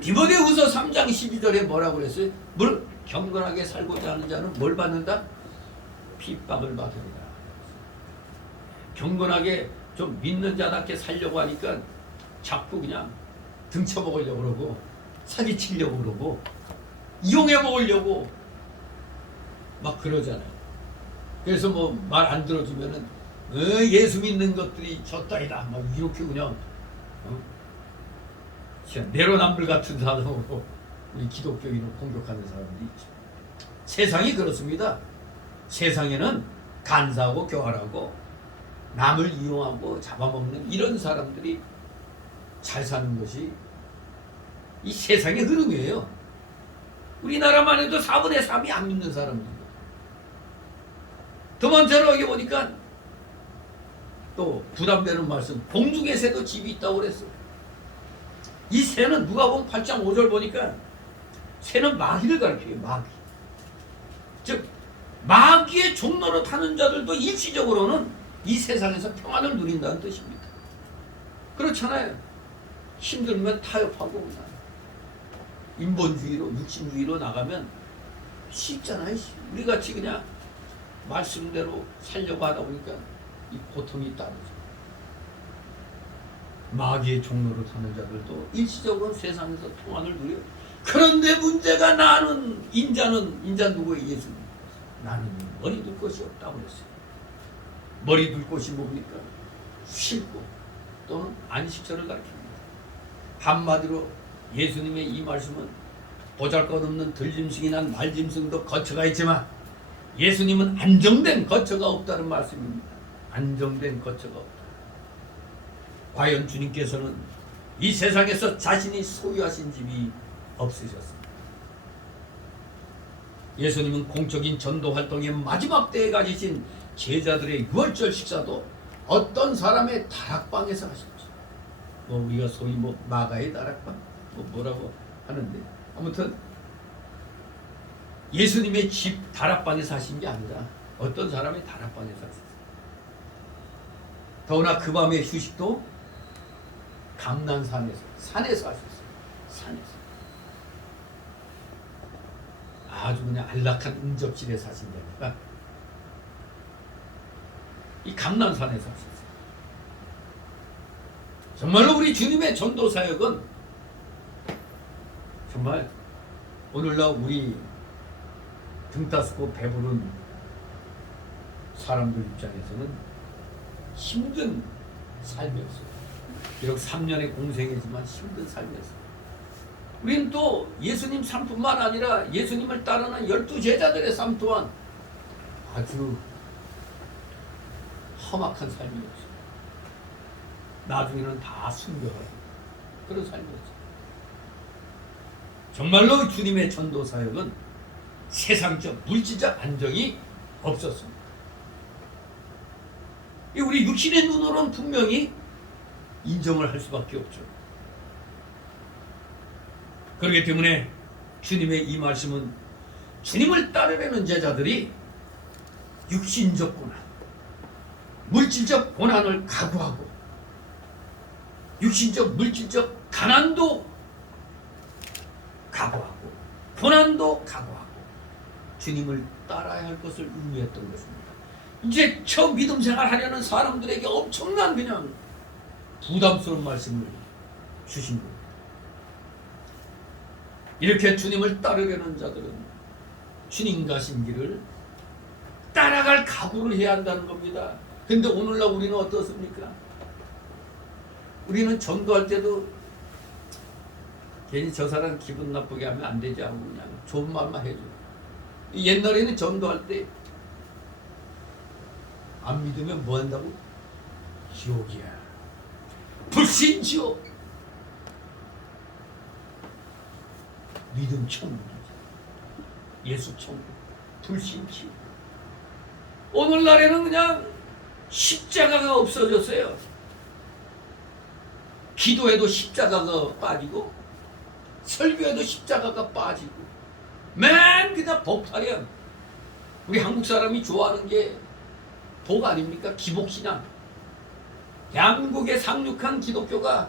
디모데후서 3장 12절에 뭐라고 그랬어요? 물 경건하게 살고자 하는 자는 뭘 받는다? 핍박을 받으리라. 경건하게 좀 믿는 자답게 살려고 하니까 자꾸 그냥 등쳐먹으려고 그러고 사기치려고 그러고 이용해 먹으려고 막 그러잖아요. 그래서 뭐 말 안 들어주면은 예수 믿는 것들이 졌다이다 막 이렇게 그냥 내로남불 같은 사람으로 우리 기독교인을 공격하는 사람들이 있죠. 세상이 그렇습니다. 세상에는 간사하고 교활하고 남을 이용하고 잡아먹는 이런 사람들이 잘 사는 것이 이 세상의 흐름이에요. 우리나라만 해도 4분의 3이 안 믿는 사람들이에요. 더 많잖아. 여기 보니까 또 부담되는 말씀, 공중의 새도 집이 있다고 그랬어. 이 새는 누가 보면 8장 5절 보니까 새는 마귀를 가리켜요. 마귀. 즉 마귀의 종로로 타는 자들도 일시적으로는 이 세상에서 평안을 누린다는 뜻입니다. 그렇잖아요. 힘들면 타협하고 인본주의로 육신주의로 나가면 쉽잖아요. 우리같이 그냥 말씀대로 살려고 하다 보니까 이 고통이 따르죠. 마귀의 종로로 타는 자들도 일시적으로 세상에서 평안을 누려요. 그런데 문제가 나는 인자 누구의 예수님. 나는 머리 둘 곳이 없다고 그랬어요. 머리 둘 곳이 뭡니까? 쉴고 또는 안식처를 가리킵니다. 한마디로 예수님의 이 말씀은 보잘것없는 들짐승이나 말짐승도 거처가 있지만 예수님은 안정된 거처가 없다는 말씀입니다. 안정된 거처가 없다. 과연 주님께서는 이 세상에서 자신이 소유하신 집이 없으셨습니다. 예수님은 공적인 전도 활동의 마지막 때에 가지신 제자들의 유월절 식사도 어떤 사람의 다락방에서 하셨죠. 우리가 소위 마가의 다락방 뭐라고 하는데, 아무튼 예수님의 집 다락방에서 하신 게 아니라 어떤 사람의 다락방에서 하셨어요. 더구나 그 밤의 휴식도 감난산에서, 산에서 하셨어요. 산에서. 아주 그냥 안락한 응접실에서 하신 게 아니라 이 감난산에서 하셨어요. 정말로 우리 주님의 전도 사역은 정말 오늘날 우리 등 따스고 배부른 사람들 입장에서는 힘든 삶이었어요. 비록 3년의 공생이지만 힘든 삶이었어요. 우리는 또 예수님 삶뿐만 아니라 예수님을 따르는 12제자들의 삶 또한 아주 험악한 삶이었어요. 나중에는 다 순교하고 그런 삶이었어요. 정말로 주님의 전도 사역은 세상적 물질적 안정이 없었습니다. 우리 육신의 눈으로는 분명히 인정을 할 수밖에 없죠. 그렇기 때문에 주님의 이 말씀은 주님을 따르려는 제자들이 육신적 고난, 물질적 고난을 각오하고 육신적 물질적 가난도 각오하고 고난도 각오하고 주님을 따라야 할 것을 의미했던 것입니다. 이제 처음 믿음 생활하려는 사람들에게 엄청난 그냥 부담스러운 말씀을 주신 겁니다. 이렇게 주님을 따르려는 자들은 주님 가신 길을 따라갈 각오를 해야 한다는 겁니다. 근데 오늘날 우리는 어떻습니까? 우리는 전도할 때도 괜히 저 사람 기분 나쁘게 하면 안 되지 하고 그냥 좋은 말만 해줘. 옛날에는 전도할 때 안 믿으면 뭐 한다고? 지옥이야. 불신지옥. 믿음 천국이지. 예수 천국. 불신지옥. 오늘날에는 그냥 십자가가 없어졌어요. 기도해도 십자가가 빠지고 설교해도 십자가가 빠지고 맨 그냥 복타령. 우리 한국 사람이 좋아하는 게 복 아닙니까? 기복신앙. 대한민국에 상륙한 기독교가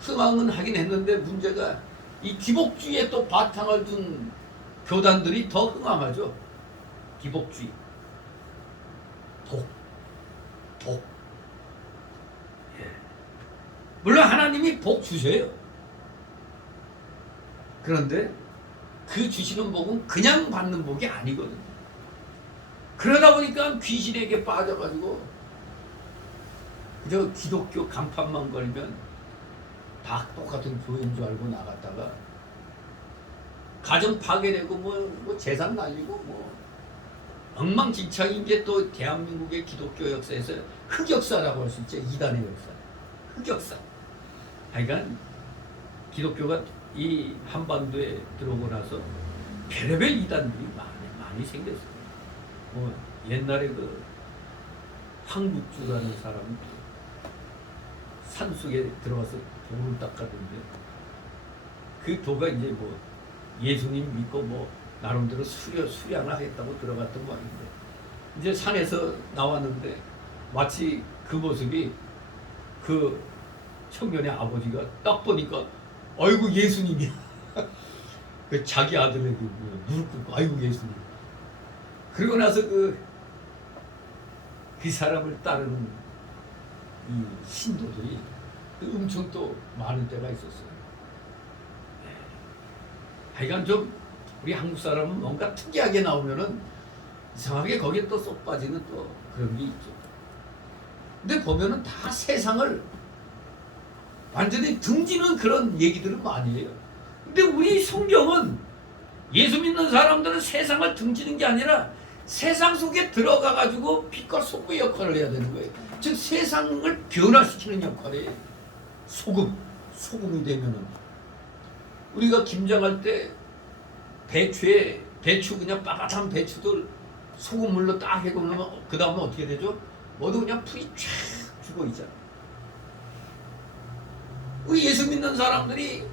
흥황은 하긴 했는데 문제가 이 기복주의에 또 바탕을 둔 교단들이 더 흥황하죠. 기복주의. 복. 예. 물론 하나님이 복 주셔요. 그런데 그 주시는 복은 그냥 받는 복이 아니거든요. 그러다 보니까 귀신에게 빠져가지고 그저 기독교 간판만 걸면 다 똑같은 교회인 줄 알고 나갔다가 가정 파괴되고 뭐 재산 날리고 뭐 엉망진창인 게 또 대한민국의 기독교 역사에서 흑역사라고 할 수 있죠. 이단의 역사. 흑역사. 그러니까 기독교가 이 한반도에 들어오고 나서 별의별 이단들이 많이 생겼어요. 뭐 옛날에 그 황국주라는 사람이 산속에 들어가서 돌을 닦았는데 그 도가 이제 뭐 예수님 믿고 뭐 나름대로 수양을 하겠다고 들어갔던 거 아닌데 이제 산에서 나왔는데 마치 그 모습이 그 청년의 아버지가 딱 보니까 아이고 예수님이야. 그 자기 아들에게 무릎 꿇고 아이고 예수님. 그러고 나서 그 사람을 따르는 이 신도들이 엄청 또 많은 때가 있었어요. 하여간 좀 우리 한국 사람은 뭔가 특이하게 나오면은 이상하게 거기에 또 쏙 빠지는 또 그런 게 있죠. 근데 보면은 다 세상을 완전히 등지는 그런 얘기들을 많이 해요. 근데 우리 성경은 예수 믿는 사람들은 세상을 등지는 게 아니라 세상 속에 들어가 가지고 빛과 소금의 역할을 해야 되는 거예요. 즉 세상을 변화시키는 역할이에요. 소금이 되면은 우리가 김장할 때 배추 그냥 빠bat한 배추들 소금물로 딱 해놓으면 그 다음에 어떻게 되죠? 모두 그냥 풀이 쫙 죽어 있잖아. 우리 예수 믿는 사람들이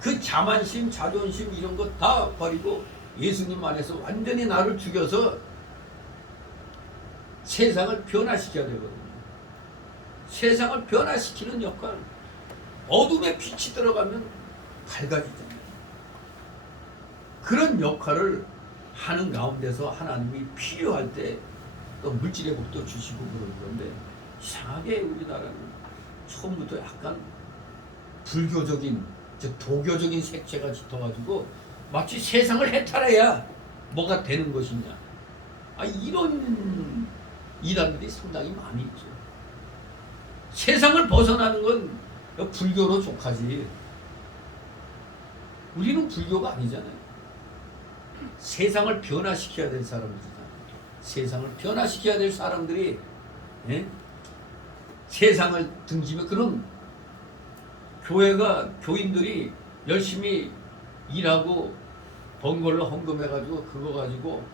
그 자만심, 자존심 이런 거 다 버리고 예수님 안에서 완전히 나를 죽여서 세상을 변화시켜야 되거든요. 세상을 변화시키는 역할. 어둠에 빛이 들어가면 밝아지잖아요. 그런 역할을 하는 가운데서 하나님이 필요할 때 또 물질의 복도 주시고 그러는 건데 이상하게 우리나라는 처음부터 약간 불교적인 즉 도교적인 색채가 짙어가지고 마치 세상을 해탈해야 뭐가 되는 것이냐 이런 이단들이 상당히 많이 있죠. 세상을 벗어나는 건 불교로 족하지 우리는 불교가 아니잖아요. 세상을 변화시켜야 될 사람들이잖아요. 세상을 변화시켜야 될 사람들이 세상을 등지며 그런 교인들이 열심히 일하고 번 걸로 헌금해가지고 그거 가지고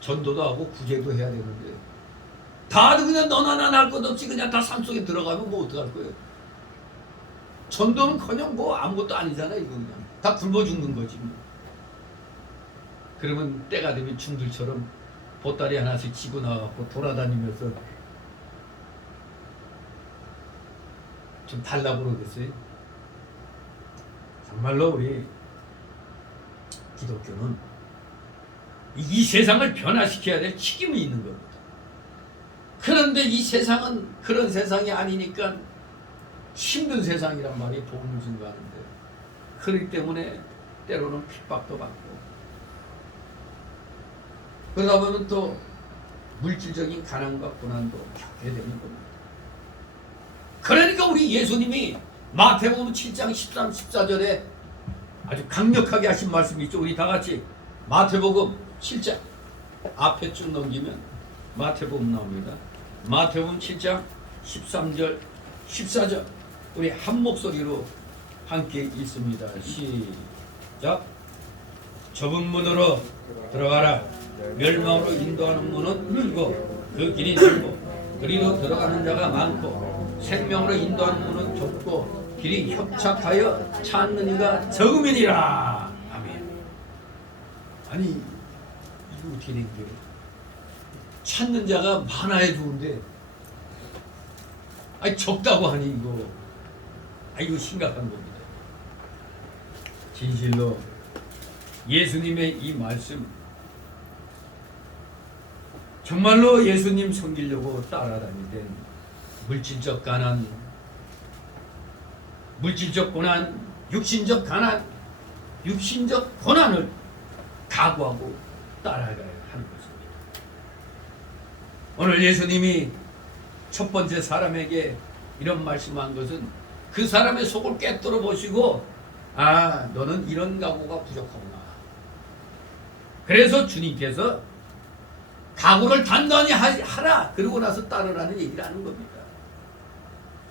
전도도 하고 구제도 해야 되는데 다들 그냥 너나 나나 할 것 없이 그냥 다 산속에 들어가면 뭐 어떡할 거예요. 전도는커녕 뭐 아무것도 아니잖아요. 이거 그냥 다 굶어 죽는 거지 뭐. 그러면 때가 되면 중들처럼 보따리 하나씩 지고 나가고 돌아다니면서 좀 달라고 그러겠어요. 정말로 우리 기독교는 이 세상을 변화시켜야 될 책임이 있는 겁니다. 그런데 이 세상은 그런 세상이 아니니까 힘든 세상이란 말이 복음을 증거하는데 그렇기 때문에 때로는 핍박도 받고 그러다 보면 또 물질적인 가난과 고난도 겪게 되는 겁니다. 그러니까 우리 예수님이 마태복음 7장 13, 14절에 아주 강력하게 하신 말씀이 있죠. 우리 다 같이 마태복음 7장 앞에 쭉 넘기면 마태복음 나옵니다. 마태복음 7장 13절, 14절 우리 한 목소리로 함께 읽습니다. 시작. 좁은 문으로 들어가라. 멸망으로 인도하는 문은 크고 그 길이 넓고 그리로 들어가는 자가 많고 생명으로 인도하는 문은 좁고 길이 협착하여 찾는 이가 적음이니라. 아멘. 아니 이거 어떻게 된 거예요? 찾는 자가 많아야 좋은데 적다고 하니 이거 심각한 겁니다. 진실로 예수님의 이 말씀 정말로 예수님 섬기려고 따라다니던 물질적 가난, 물질적 고난, 육신적 가난, 육신적 고난을 각오하고 따라가야 하는 것입니다. 오늘 예수님이 첫 번째 사람에게 이런 말씀한 것은 그 사람의 속을 꿰뚫어 보시고 너는 이런 각오가 부족하구나. 그래서 주님께서 각오를 단단히 하라. 그러고 나서 따르라는 얘기를 하는 겁니다.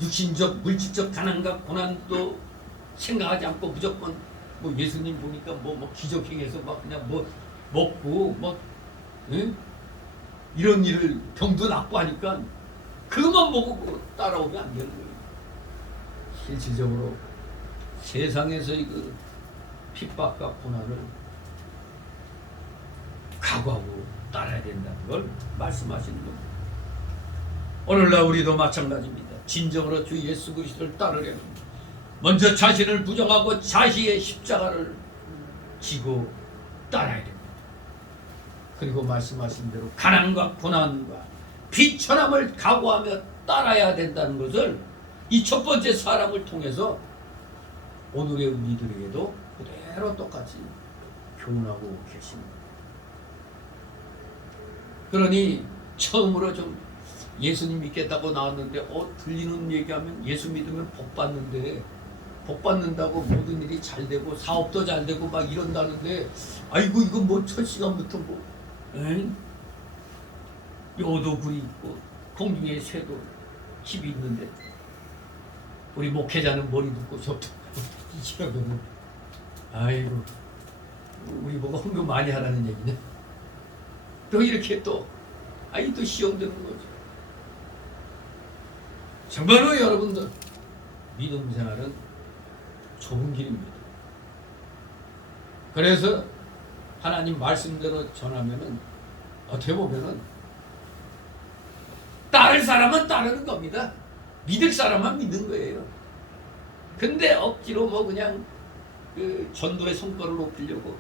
육신적, 물질적 가난과 고난도 생각하지 않고 무조건 예수님 보니까 기적행해서 그냥 먹고 이런 일을 병도 낫고 하니까 그것만 보고 따라오면 안 되는 거예요. 실질적으로 세상에서의 그 핍박과 고난을 각오하고 따라야 된다는 걸 말씀하시는 겁니다. 오늘날 우리도 마찬가지입니다. 진정으로 주 예수 그리스도를 따르려면 먼저 자신을 부정하고 자신의 십자가를 지고 따라야 됩니다. 그리고 말씀하신 대로 가난과 고난과 비천함을 각오하며 따라야 된다는 것을 이 첫 번째 사람을 통해서 오늘의 우리들에게도 그대로 똑같이 교훈하고 계십니다. 그러니 처음으로 좀 예수님 믿겠다고 나왔는데 들리는 얘기하면 예수 믿으면 복 받는데 복 받는다고 모든 일이 잘 되고 사업도 잘 되고 막 이런다는데 아이고 이거 뭐 첫 시간부터 뭐 요도 굴이 있고 공중에 새도 집이 있는데 우리 목회자는 머리 듣고 저도 이러면 아이고 우리 보고 헌금 많이 하라는 얘기네. 또 이렇게 또 시험되는 거죠. 정말로 여러분들 믿음 생활은 좁은 길입니다. 그래서 하나님 말씀대로 전하면은 어떻게 보면은 따를 사람은 따르는 겁니다. 믿을 사람만 믿는 거예요. 근데 억지로 뭐 그냥 그 전도의 성과를 높이려고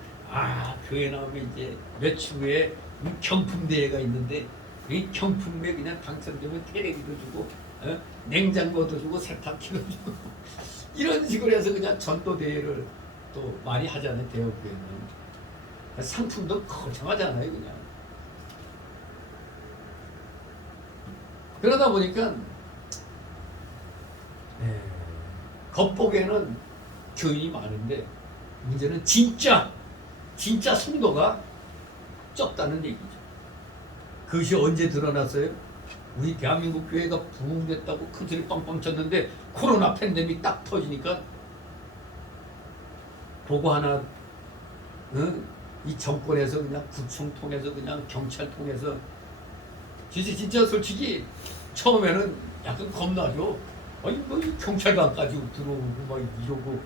교회 나오면 이제 며칠 후에 경품 대회가 있는데 이 경품에 그냥 당첨되면 테레비도 주고 냉장고도 주고 세탁기도 주고 이런 식으로 해서 그냥 전도 대회를 또 많이 하잖아요. 대학교에는 상품도 거창하잖아요. 그냥 그러다 보니까 겉보기에는 교인이 많은데 문제는 진짜 성도가 적다는 얘기죠. 그것이 언제 드러났어요? 우리 대한민국 교회가 부흥됐다고 큰 소리 빵빵 쳤는데 코로나 팬데믹 딱 터지니까 그거 하나 이 정권에서 그냥 구청 통해서 그냥 경찰 통해서 진짜 솔직히 처음에는 약간 겁나죠. 아니 뭐 경찰관까지 들어오고 막 이러고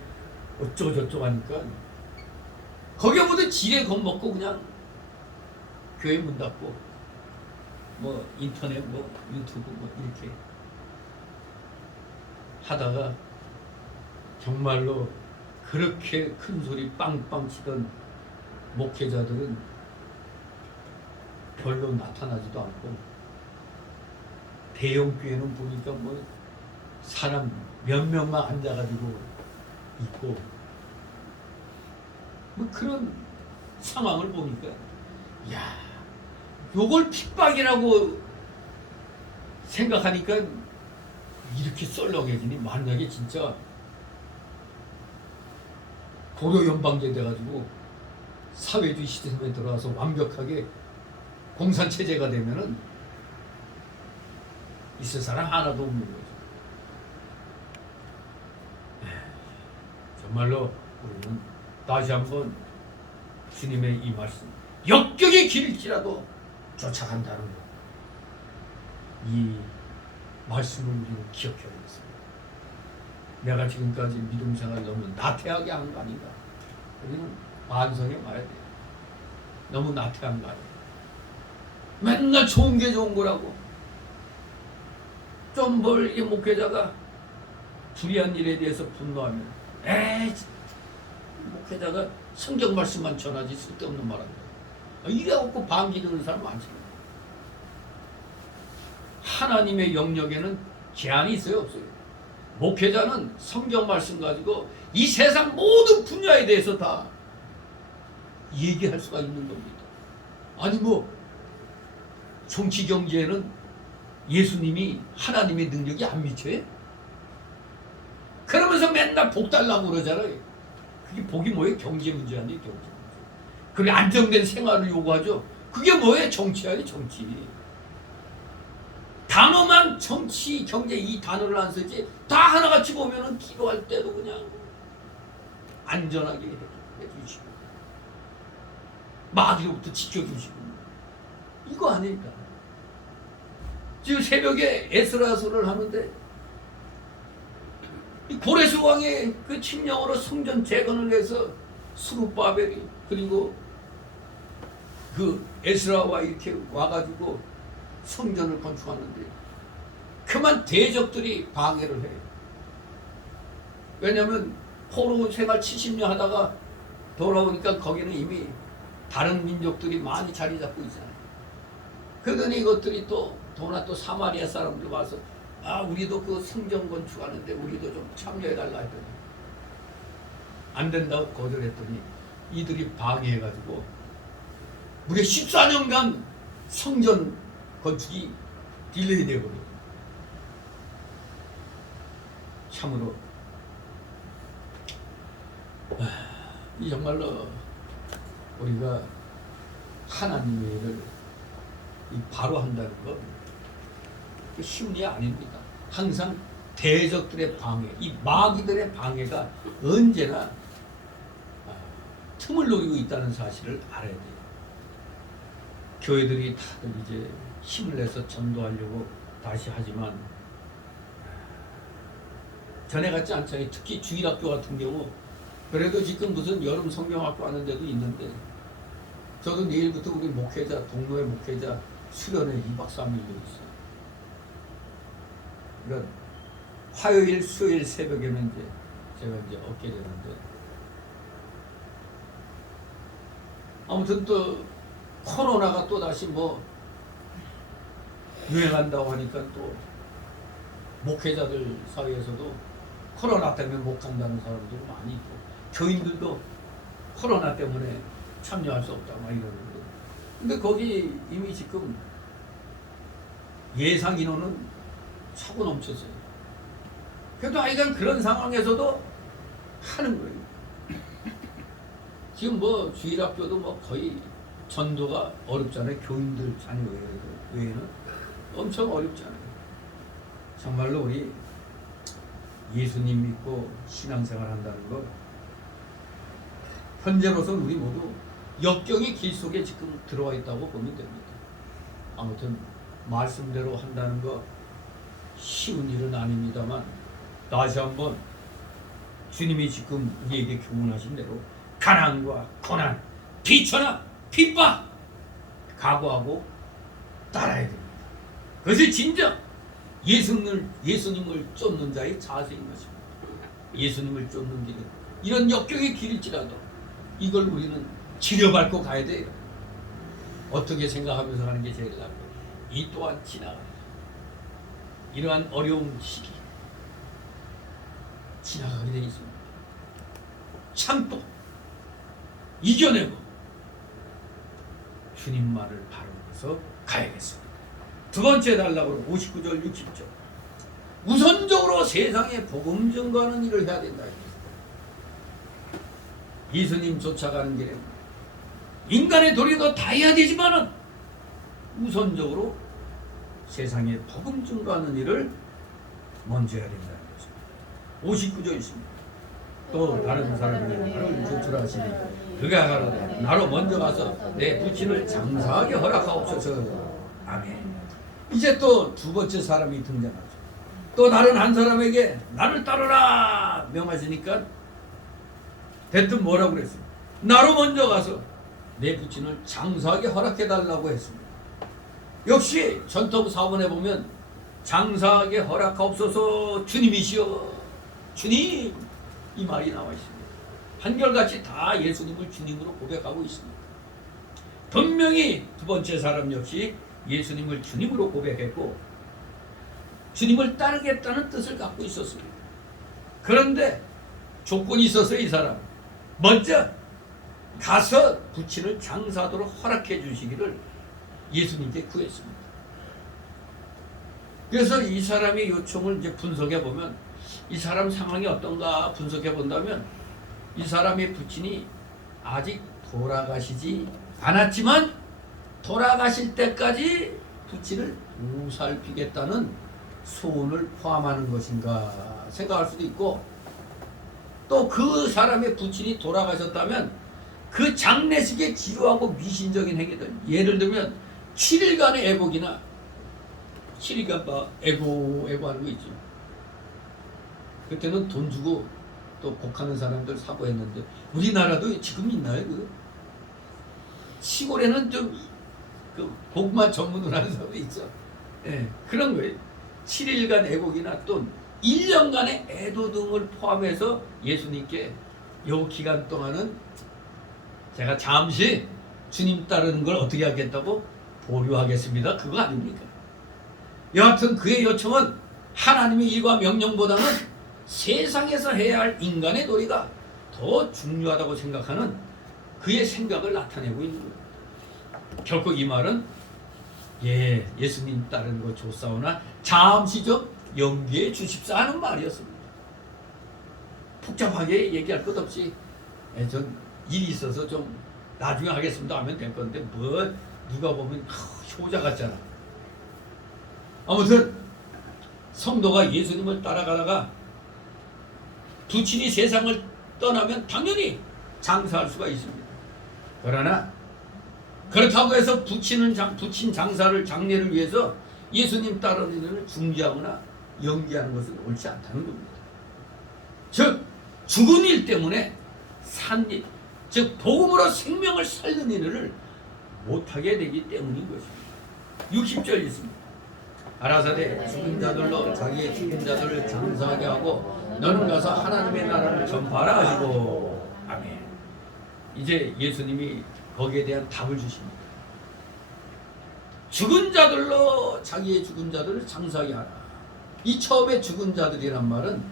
어쩌고저쩌고 하니까 거기에 모두 지레 겁먹고 그냥 교회 문 닫고 뭐 인터넷 뭐 유튜브 뭐 이렇게 하다가 정말로 그렇게 큰 소리 빵빵 치던 목회자들은 별로 나타나지도 않고 대형 교회는 보니까 뭐 사람 몇 명만 앉아가지고 있고 뭐 그런 상황을 보니까 요걸 핍박이라고 생각하니까 이렇게 썰렁해지니 만약에 진짜 고려연방제 돼가지고 사회주의 시스템에 들어와서 완벽하게 공산체제가 되면은 있을 사람 하나도 없는 거죠. 정말로 우리는 다시 한번 주님의 이 말씀 역경의 길일지라도 쫓아간다는 것, 이 말씀을 우리는 기억해야 되겠습니다. 내가 지금까지 믿음 생활을 너무 나태하게 한 거 아닌가? 우리는 반성해 봐야 돼요. 너무 나태한 거 아니에요. 맨날 좋은 게 좋은 거라고. 좀 뭘 이 목회자가 불의한 일에 대해서 분노하면 목회자가 성경 말씀만 전하지 쓸데없는 말 한다. 이래갖고 반기 드는 사람 많지. 하나님의 영역에는 제한이 있어요, 없어요? 목회자는 성경 말씀 가지고 이 세상 모든 분야에 대해서 다 얘기할 수가 있는 겁니다. 아니 뭐 정치 경제에는 예수님이 하나님의 능력이 안 미쳐요? 그러면서 맨날 복 달라고 그러잖아요. 그게 복이 뭐예요? 경제 문제 아니에요, 경제 문제. 그리고 안정된 생활을 요구하죠. 그게 뭐예요? 정치 아니에요, 정치. 단어만 정치, 경제 이 단어를 안 쓰지 다 하나같이 보면은 기도할 때도 그냥 안전하게 해주시고 마귀로부터 지켜주시고 이거 아닐까. 지금 새벽에 에스라서를 하는데 이 고레스 왕의 그 침략으로 성전 재건을 해서 스룹바벨이 그리고 그 에스라와 이렇게 와가지고 성전을 건축하는데 그만 대적들이 방해를 해요. 왜냐하면 포로 생활 70년 하다가 돌아오니까 거기는 이미 다른 민족들이 많이 자리 잡고 있잖아요. 그러더니 이것들이 또 사마리아 사람들 와서 우리도 그 성전 건축하는데 우리도 좀 참여해달라 했더니 안 된다고 거절했더니 이들이 방해해가지고 무려 14년간 성전 건축이 딜레이 되고 참으로 이 정말로 우리가 하나님의 일을 바로 한다는 건 쉬운 일이 아닙니다. 항상 대적들의 방해, 이 마귀들의 방해가 언제나 틈을 노리고 있다는 사실을 알아야 돼요. 교회들이 다들 이제 힘을 내서 전도하려고 다시 하지만 전에 같지 않잖아요. 특히 주일학교 같은 경우 그래도 지금 무슨 여름 성경학교 하는 데도 있는데 저도 내일부터 우리 목회자, 동로의 목회자 수련회 2박 3일로 있어요. 그러니까 화요일, 수요일 새벽에는 이제 제가 이제 얻게 되는데 아무튼 또 코로나가 또 다시 뭐 유행한다고 하니까 또 목회자들 사이에서도 코로나 때문에 못 간다는 사람들도 많이 있고 교인들도 코로나 때문에 참여할 수 없다 막 이러는데 근데 거기 이미 지금 예상 인원은 차고 넘쳤어요. 그래도 하여간 그런 상황에서도 하는 거예요. 지금 뭐 주일학교도 뭐 거의 전도가 어렵잖아요. 교인들 자녀 외에는 엄청 어렵잖아요. 정말로 우리 예수님 믿고 신앙생활 한다는 거 현재로서는 우리 모두 역경의 길 속에 지금 들어와 있다고 보면 됩니다. 아무튼 말씀대로 한다는 거 쉬운 일은 아닙니다만 다시 한번 주님이 지금 우리에게 교훈하신 대로 가난과 고난, 비천함, 핍박 각오하고 따라야 됩니다. 그것이 진정 예수님을 쫓는 자의 자세인 것입니다. 예수님을 쫓는 길은 이런 역경의 길일지라도 이걸 우리는 지려밟고 가야 돼요. 어떻게 생각하면서 가는 게 제일 나아요. 이 또한 지나갑니다. 이러한 어려운 시기 지나가게 되어 있습니다. 참고 이겨내고 주님 말을 바르면서 가야겠습니다. 두 번째 단락으로 59절 60절 우선적으로 세상에 복음 증거하는 일을 해야 된다. 예수님 쫓아가는 길에 인간의 도리도 다 해야 되지만은 우선적으로 세상에 복음 증거하는 일을 먼저 해야 된다는 것입니다. 59절 있습니다. 또 다른 사람이 나를 조출하시니 그가 가라되 나로 먼저 가서 내 부친을 장사하게 허락하옵소서. 아멘. 이제 또 두 번째 사람이 등장하죠. 또 다른 한 사람에게 나를 따르라 명하시니까 대뜸 뭐라고 그랬어요? 나로 먼저 가서 내 부친을 장사하게 허락해달라고 했습니다. 역시 전통 사본에 보면 장사하게 허락하옵소서 주님이시여 주님 이 말이 나와 있습니다. 한결같이 다 예수님을 주님으로 고백하고 있습니다. 분명히 두 번째 사람 역시 예수님을 주님으로 고백했고 주님을 따르겠다는 뜻을 갖고 있었습니다. 그런데 조건이 있어서 이 사람 먼저 가서 부친을 장사하도록 허락해 주시기를 예수님께 구했습니다. 그래서 이 사람의 요청을 이제 분석해 보면 이 사람 상황이 어떤가 분석해 본다면 이 사람의 부친이 아직 돌아가시지 않았지만 돌아가실 때까지 부친을 보살피겠다는 소원을 포함하는 것인가 생각할 수도 있고 또 그 사람의 부친이 돌아가셨다면 그 장례식에 기여하고 미신적인 행위들 예를 들면 7일간의 애복이나 7일간 애고하는 거 있죠. 그때는 돈 주고 또 복하는 사람들 사고했는데 우리나라도 지금 있나요? 그 시골에는 좀 그 복만 전문으로 하는 사람도 있죠. 예, 그런 거예요. 7일간 애곡이나 또 1년간의 애도 등을 포함해서 예수님께 요 기간 동안은 제가 잠시 주님 따르는 걸 어떻게 하겠다고 보류하겠습니다. 그거 아닙니까? 여하튼 그의 요청은 하나님의 일과 명령보다는 세상에서 해야 할 인간의 도리가 더 중요하다고 생각하는 그의 생각을 나타내고 있는 거예요. 결코 이 말은 예수님 따르는 거 좋사오나 잠시 좀 연기해 주십사 하는 말이었습니다. 복잡하게 얘기할 것 없이 전 일이 있어서 좀 나중에 하겠습니다 하면 될 건데 뭐 누가 보면 효자 같잖아. 아무튼 성도가 예수님을 따라가다가 부친이 세상을 떠나면 당연히 장사할 수가 있습니다. 그러나 그렇다고 해서 부친 장사를 장례를 위해서 예수님 따르는 일을 중지하거나 연기하는 것은 옳지 않다는 겁니다. 즉 죽은 일 때문에 산 일, 즉 복음으로 생명을 살리는 일을 못하게 되기 때문인 것입니다. 60절 있습니다. 가라사대 죽은 자들로 자기의 죽은 자들을 장사하게 하고 너는 가서 하나님의 나라를 전파하라 하시고 아멘. 이제 예수님이 거기에 대한 답을 주십니다. 죽은 자들로 자기의 죽은 자들을 장사하게 하라. 이 처음에 죽은 자들이란 말은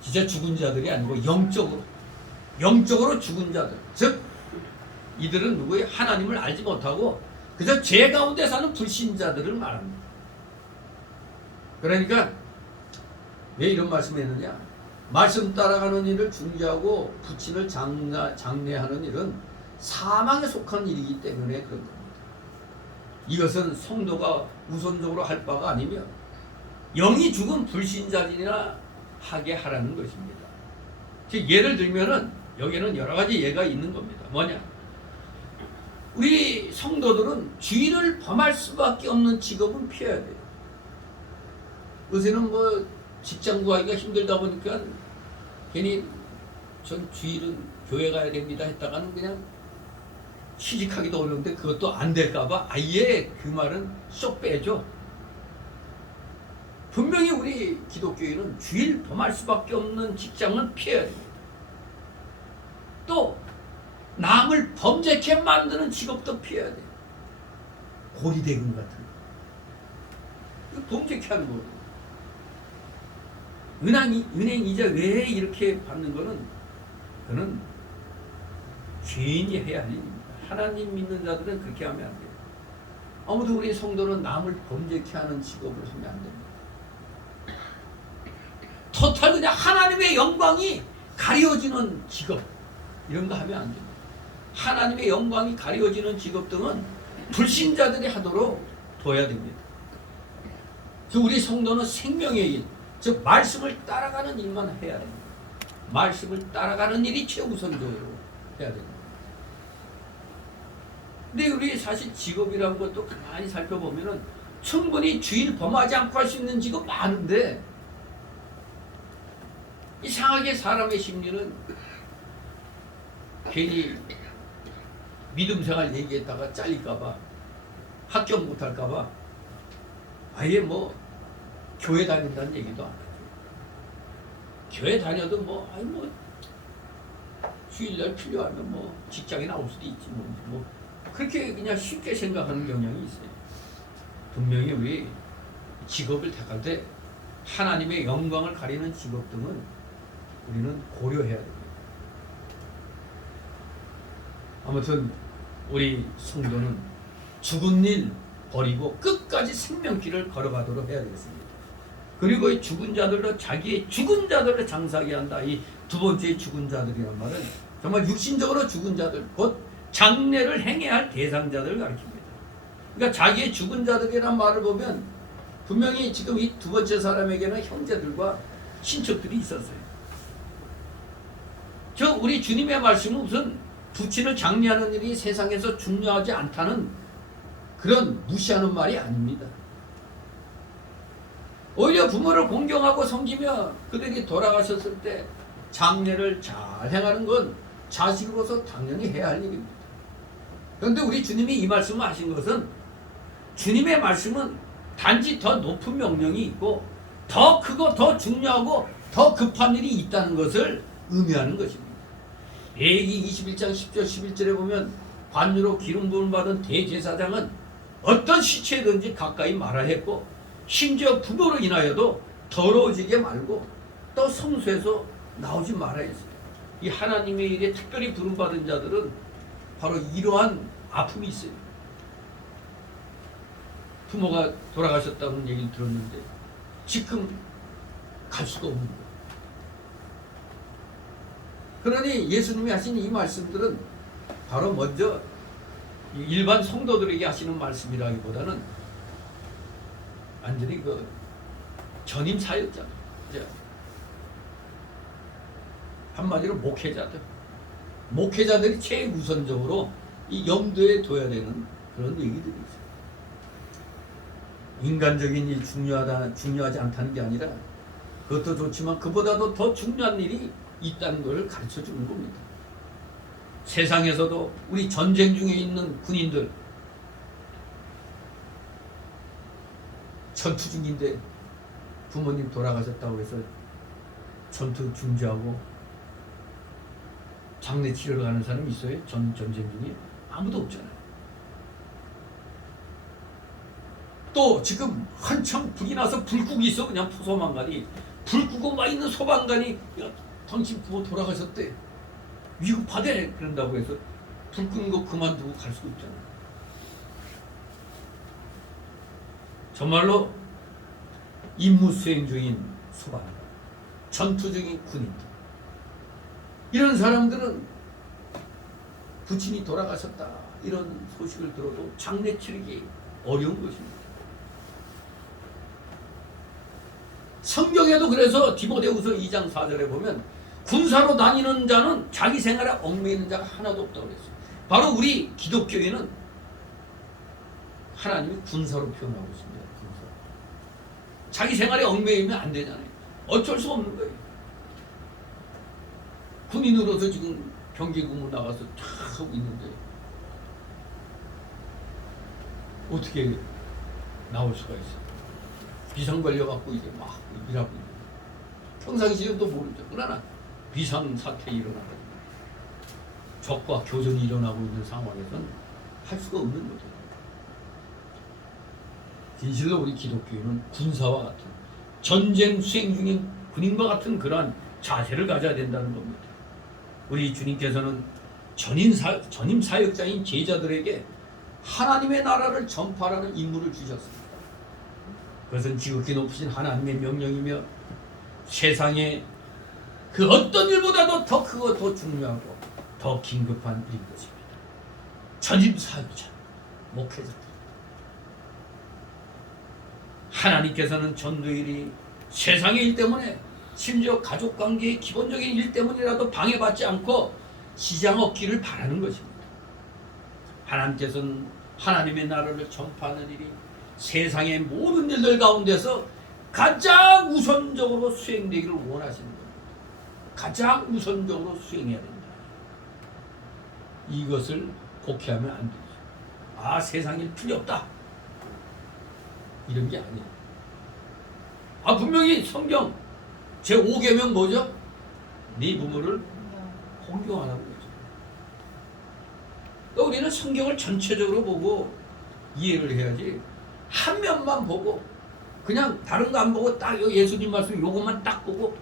진짜 죽은 자들이 아니고 영적으로 죽은 자들, 즉 이들은 누구의 하나님을 알지 못하고 그저 죄 가운데 사는 불신자들을 말합니다. 그러니까 왜 이런 말씀을 했느냐? 말씀 따라가는 일을 중지하고 부친을 장례하는 일은 사망에 속한 일이기 때문에 그런 겁니다. 이것은 성도가 우선적으로 할 바가 아니며 영이 죽은 불신자들이나 하게 하라는 것입니다. 즉 예를 들면은 여기에는 여러 가지 예가 있는 겁니다. 뭐냐? 우리 성도들은 죄를 범할 수밖에 없는 직업은 피해야 돼요. 요새는 뭐 직장 구하기가 힘들다 보니까 괜히 전 주일은 교회 가야 됩니다 했다가는 그냥 취직하기도 어려운데 그것도 안 될까봐 아예 그 말은 쏙 빼죠. 분명히 우리 기독교인은 주일 범할 수밖에 없는 직장은 피해야 됩니다. 또 남을 범죄케 만드는 직업도 피해야 돼요. 고리대금 같은 거. 범죄케 하는 거예요. 은행 이자 왜 이렇게 받는 거는 그는 죄인이 해야 할 일입니다. 하나님 믿는 자들은 그렇게 하면 안 돼요. 아무도 우리 성도는 남을 범죄케 하는 직업을 하면 안 됩니다. 토탈 그냥 하나님의 영광이 가려지는 직업 이런 거 하면 안 됩니다. 하나님의 영광이 가려지는 직업 등은 불신자들이 하도록 둬야 됩니다. 즉 우리 성도는 생명의 일, 즉 말씀을 따라가는 일만 해야 됩니다. 말씀을 따라가는 일이 최우선적으로 해야 됩니다. 근데 우리 사실 직업이라는 것도 가만히 살펴보면은 충분히 주일 범하지 않고 할 수 있는 직업 많은데 이상하게 사람의 심리는 괜히 믿음 생활 얘기했다가 잘릴까봐 합격 못할까봐 아예 뭐 교회 다닌다는 얘기도 안 하죠. 교회 다녀도 뭐 주일날 필요하면 뭐 직장에 나올 수도 있지 뭐 그렇게 그냥 쉽게 생각하는 경향이 있어요. 분명히 우리 직업을 택할 때 하나님의 영광을 가리는 직업 등은 우리는 고려해야 됩니다. 아무튼 우리 성도는 죽은 일 버리고 끝까지 생명길을 걸어가도록 해야 되겠습니다. 그리고 이 죽은 자들로 자기의 죽은 자들을 장사하게 한다. 이 두 번째 죽은 자들이란 말은 정말 육신적으로 죽은 자들, 곧 장례를 행해야 할 대상자들을 가리킵니다. 그러니까 자기의 죽은 자들이란 말을 보면 분명히 지금 이 두 번째 사람에게는 형제들과 친척들이 있었어요. 우리 주님의 말씀은 무슨 부친을 장례하는 일이 세상에서 중요하지 않다는 그런 무시하는 말이 아닙니다. 오히려 부모를 공경하고 섬기며 그들이 돌아가셨을 때 장례를 잘 행하는 건 자식으로서 당연히 해야 할 일입니다. 그런데 우리 주님이 이 말씀을 하신 것은 주님의 말씀은 단지 더 높은 명령이 있고 더 크고 더 중요하고 더 급한 일이 있다는 것을 의미하는 것입니다. 레위기 21장 10절 11절에 보면 관유로 기름 부음을 받은 대제사장은 어떤 시체든지 가까이 말아야 했고 심지어 부모로 인하여도 더러워지게 말고 또 성소에서 나오지 말아야 했어요. 이 하나님의 일에 특별히 부름받은 자들은 바로 이러한 아픔이 있어요. 부모가 돌아가셨다는 얘기를 들었는데 지금 갈 수가 없는 거예요. 그러니 예수님이 하신 이 말씀들은 바로 먼저 일반 성도들에게 하시는 말씀이라기보다는 완전히 그 전임 사역자, 한마디로 목회자들이 최우선적으로 이 염두에 둬야 되는 그런 얘기들이 있어요. 인간적인 일이 중요하지 않다는 게 아니라 그것도 좋지만 그보다도 더 중요한 일이 있다는 걸 가르쳐 주는 겁니다. 세상에서도 우리 전쟁 중에 있는 군인들, 전투 중인데 부모님 돌아가셨다고 해서 전투 중지하고 장례 치러러 가는 사람이 있어요? 전쟁 중에? 아무도 없잖아요. 또 지금 한참 불이 나서 불국이 있어. 그냥 소방관이 불 끄고 막 있는 소방관이 야, 당신 부모 돌아가셨대, 위급하대, 그런다고 해서 불 끄는 거 그만두고 갈 수가 없잖아요. 정말로 임무 수행 중인 소방관, 전투 중인 군인들, 이런 사람들은 부친이 돌아가셨다 이런 소식을 들어도 장례 치르기 어려운 것입니다. 성경에도 그래서 디모데후서 2장 4절에 보면 군사로 다니는 자는 자기 생활에 얽매이는 자가 하나도 없다고 그랬어요. 바로 우리 기독교에는 하나님이 군사로 표현하고 있습니다. 군사. 자기 생활에 얽매이면 안 되잖아요. 어쩔 수 없는 거예요. 군인으로서 지금 경계근무 나가서 쫙 하고 있는데 어떻게 나올 수가 있어요? 비상 걸려갖고 이제 막 일하고 있는 거예요. 평상시에도 모르죠. 그러나 비상사태 일어나고 적과 교전이 일어나고 있는 상황에서는 할 수가 없는 거죠. 진실로 우리 기독교인은 군사와 같은, 전쟁 수행 중인 군인과 같은 그러한 자세를 가져야 된다는 겁니다. 우리 주님께서는 전임 사역자인 제자들에게 하나님의 나라를 전파하라는 임무를 주셨습니다. 그것은 지극히 높으신 하나님의 명령이며 세상에 그 어떤 일보다도 더 크고 더 중요하고 더 긴급한 일인 것입니다. 전임 사역자, 목회자들. 하나님께서는 전도일이 세상의 일 때문에, 심지어 가족관계의 기본적인 일 때문이라도 방해받지 않고 지장 없기를 바라는 것입니다. 하나님께서는 하나님의 나라를 전파하는 일이 세상의 모든 일들 가운데서 가장 우선적으로 수행되기를 원하시는 겁니다. 가장 우선적으로 수행해야 된다. 이것을 곡해하면 안 되죠. 아, 세상 일 필요 없다, 이런 게 아니에요. 아, 분명히 성경 제5계명 뭐죠? 네 부모를 홍경하라고 그러죠. 그러니까 우리는 성경을 전체적으로 보고 이해를 해야지, 한 면만 보고 그냥 다른 거 안 보고 딱 예수님 말씀 요것만 딱 보고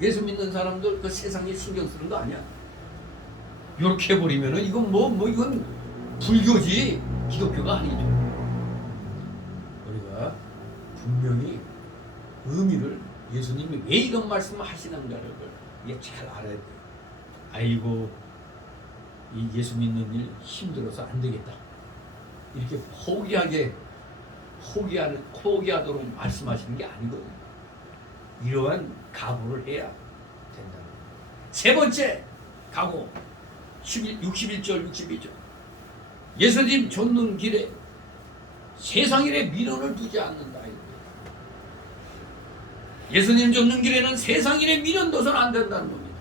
예수 믿는 사람들 그 세상에 신경 쓰는 거 아니야. 이렇게 해버리면은 이건 이건 불교지 기독교가 아니죠. 우리가 분명히 의미를, 예수님이 왜 이런 말씀을 하시는가를 이게 잘 알아야 돼요. 아이고, 이 예수 믿는 일 힘들어서 안 되겠다, 이렇게 포기하도록 말씀하시는 게 아니거든요. 이러한 각오를 해야 된다는 거예요. 세 번째 각오, 61절 62절. 예수님 쫓는 길에 세상 일에 미련을 두지 않는다. 예수님 쫓는 길에는 세상 일에 미련 둬서는 안 된다는 겁니다.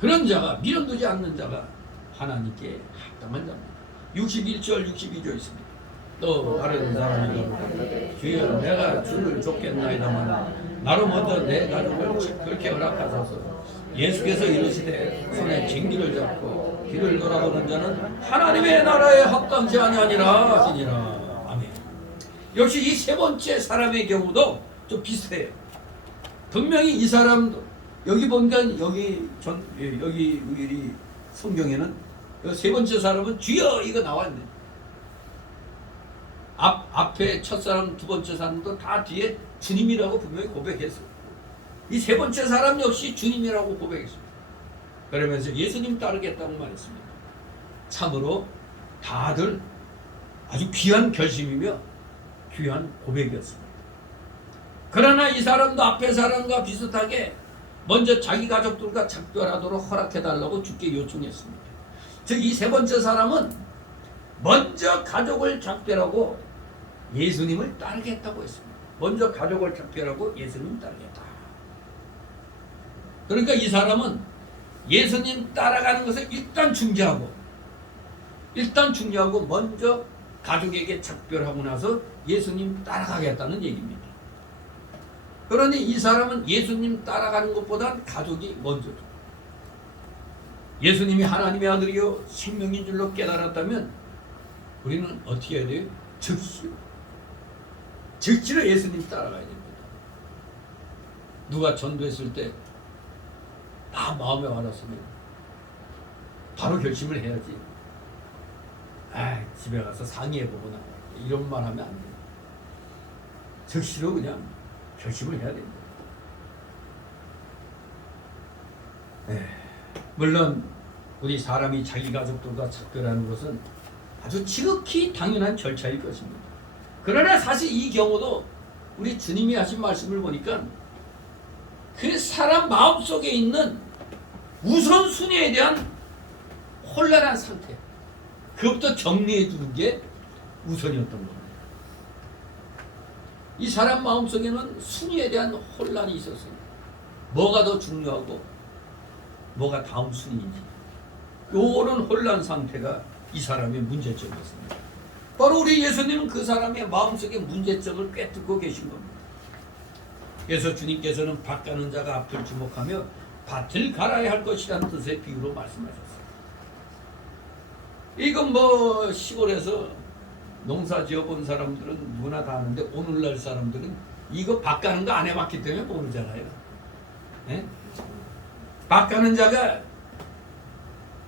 그런 자가, 미련 두지 않는 자가 하나님께 합당한 자입니다. 61절 62절 있습니다. 또 다른 사람이 주여 내가 주를 쫓겠나이다만 나로 먼저 내 가족을 그렇게 허락하소서. 예수께서 이르시되 손에 쟁기를 잡고 길을 돌아보는 자는 하나님의 나라에 합당치 아니하니라 하시니라. 아멘. 역시 이 세 번째 사람의 경우도 좀 비슷해요. 분명히 이 사람도 여기 보니까 여기 우리 성경에는 세 번째 사람은 주여 이거 나왔네. 앞에 첫사람, 두 번째 사람도 다 뒤에 주님이라고 분명히 고백했어요. 이 세 번째 사람 역시 주님이라고 고백했습니다. 그러면서 예수님 따르겠다고 말했습니다. 참으로 다들 아주 귀한 결심이며 귀한 고백이었습니다. 그러나 이 사람도 앞에 사람과 비슷하게 먼저 자기 가족들과 작별하도록 허락해달라고 주께 요청했습니다. 즉 이 세 번째 사람은 먼저 가족을 작별하고 예수님을 따르겠다고 했습니다. 먼저 가족을 작별하고 예수님을 따르겠다. 그러니까 이 사람은 예수님 따라가는 것을 일단 중지하고 먼저 가족에게 작별하고 나서 예수님 따라가겠다는 얘기입니다. 그러니 이 사람은 예수님 따라가는 것보다 가족이 먼저죠. 예수님이 하나님의 아들이요 생명인 줄로 깨달았다면 우리는 어떻게 해야 돼요? 즉시로 예수님 따라가야 됩니다. 누가 전도했을 때 다 마음에 와닿으면 바로 결심을 해야지. 집에 가서 상의해보거나 이런 말 하면 안 돼요. 즉시로 그냥 결심을 해야 됩니다. 물론 우리 사람이 자기 가족들과 작별하는 것은 아주 지극히 당연한 절차일 것입니다. 그러나 사실 이 경우도 우리 주님이 하신 말씀을 보니까 그 사람 마음속에 있는 우선순위에 대한 혼란한 상태, 그것부터 정리해 주는 게 우선이었던 겁니다. 이 사람 마음속에는 순위에 대한 혼란이 있었어요. 뭐가 더 중요하고 뭐가 다음 순위인지, 요런 혼란 상태가 이 사람의 문제점이었습니다. 바로 우리 예수님은 그 사람의 마음속의 문제점을 꿰뚫고 계신 겁니다. 그래서 주님께서는 밭 가는 자가 앞을 주목하며 밭을 갈아야 할 것이라는 뜻의 비유로 말씀하셨어요. 이건 뭐 시골에서 농사 지어본 사람들은 누구나 다 아는데 오늘날 사람들은 이거 밭 가는 거 안 해봤기 때문에 모르잖아요. 예? 밭 가는 자가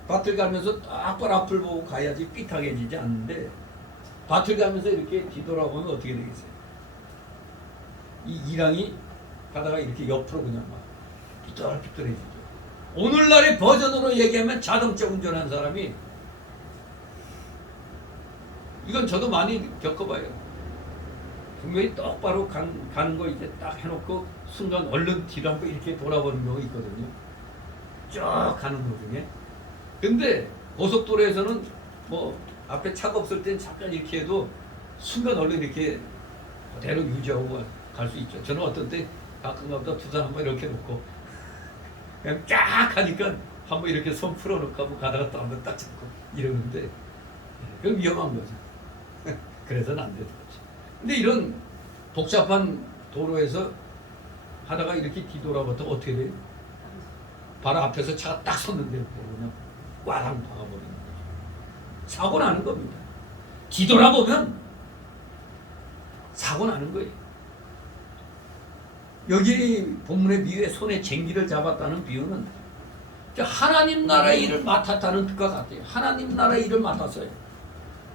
밭을 가면서 딱 앞을 보고 가야지 삐딱해지지 않는데, 밭을 가면서 이렇게 뒤돌아보면 어떻게 되겠어요? 이 이랑이 가다가 이렇게 옆으로 그냥 막 삐뚤삐뚤해지죠. 오늘날의 버전으로 얘기하면 자동차 운전한 사람이, 이건 저도 많이 겪어봐요. 분명히 똑바로 가는 거 이제 딱 해놓고 순간 얼른 뒤로 한번 이렇게 돌아보는 경우가 있거든요. 쭉 가는 도중에. 근데 고속도로에서는 뭐 앞에 차가 없을 땐 잠깐 이렇게 해도 순간 얼른 이렇게 그대로 유지하고 갈 수 있죠. 저는 어떤 때 가끔가다 두산 한번 이렇게 놓고 그냥 쫙 가니까 한번 이렇게 손 풀어놓고 한번 가다가 또 한번 딱 잡고 이러는데, 그건 위험한 거죠. 그래서는 안 되는 거죠. 근데 이런 복잡한 도로에서 하다가 이렇게 뒤돌아봤다 어떻게 돼요? 바로 앞에서 차가 딱 섰는데 그냥 꽈당 박아버리는 거죠. 사고 나는 겁니다. 뒤돌아보면 사고 나는 거예요. 여기 본문의 비유에 손에 쟁기를 잡았다는 비유는 하나님 나라의 일을 맡았다는 뜻과 같아요. 하나님 나라의 일을 맡았어요.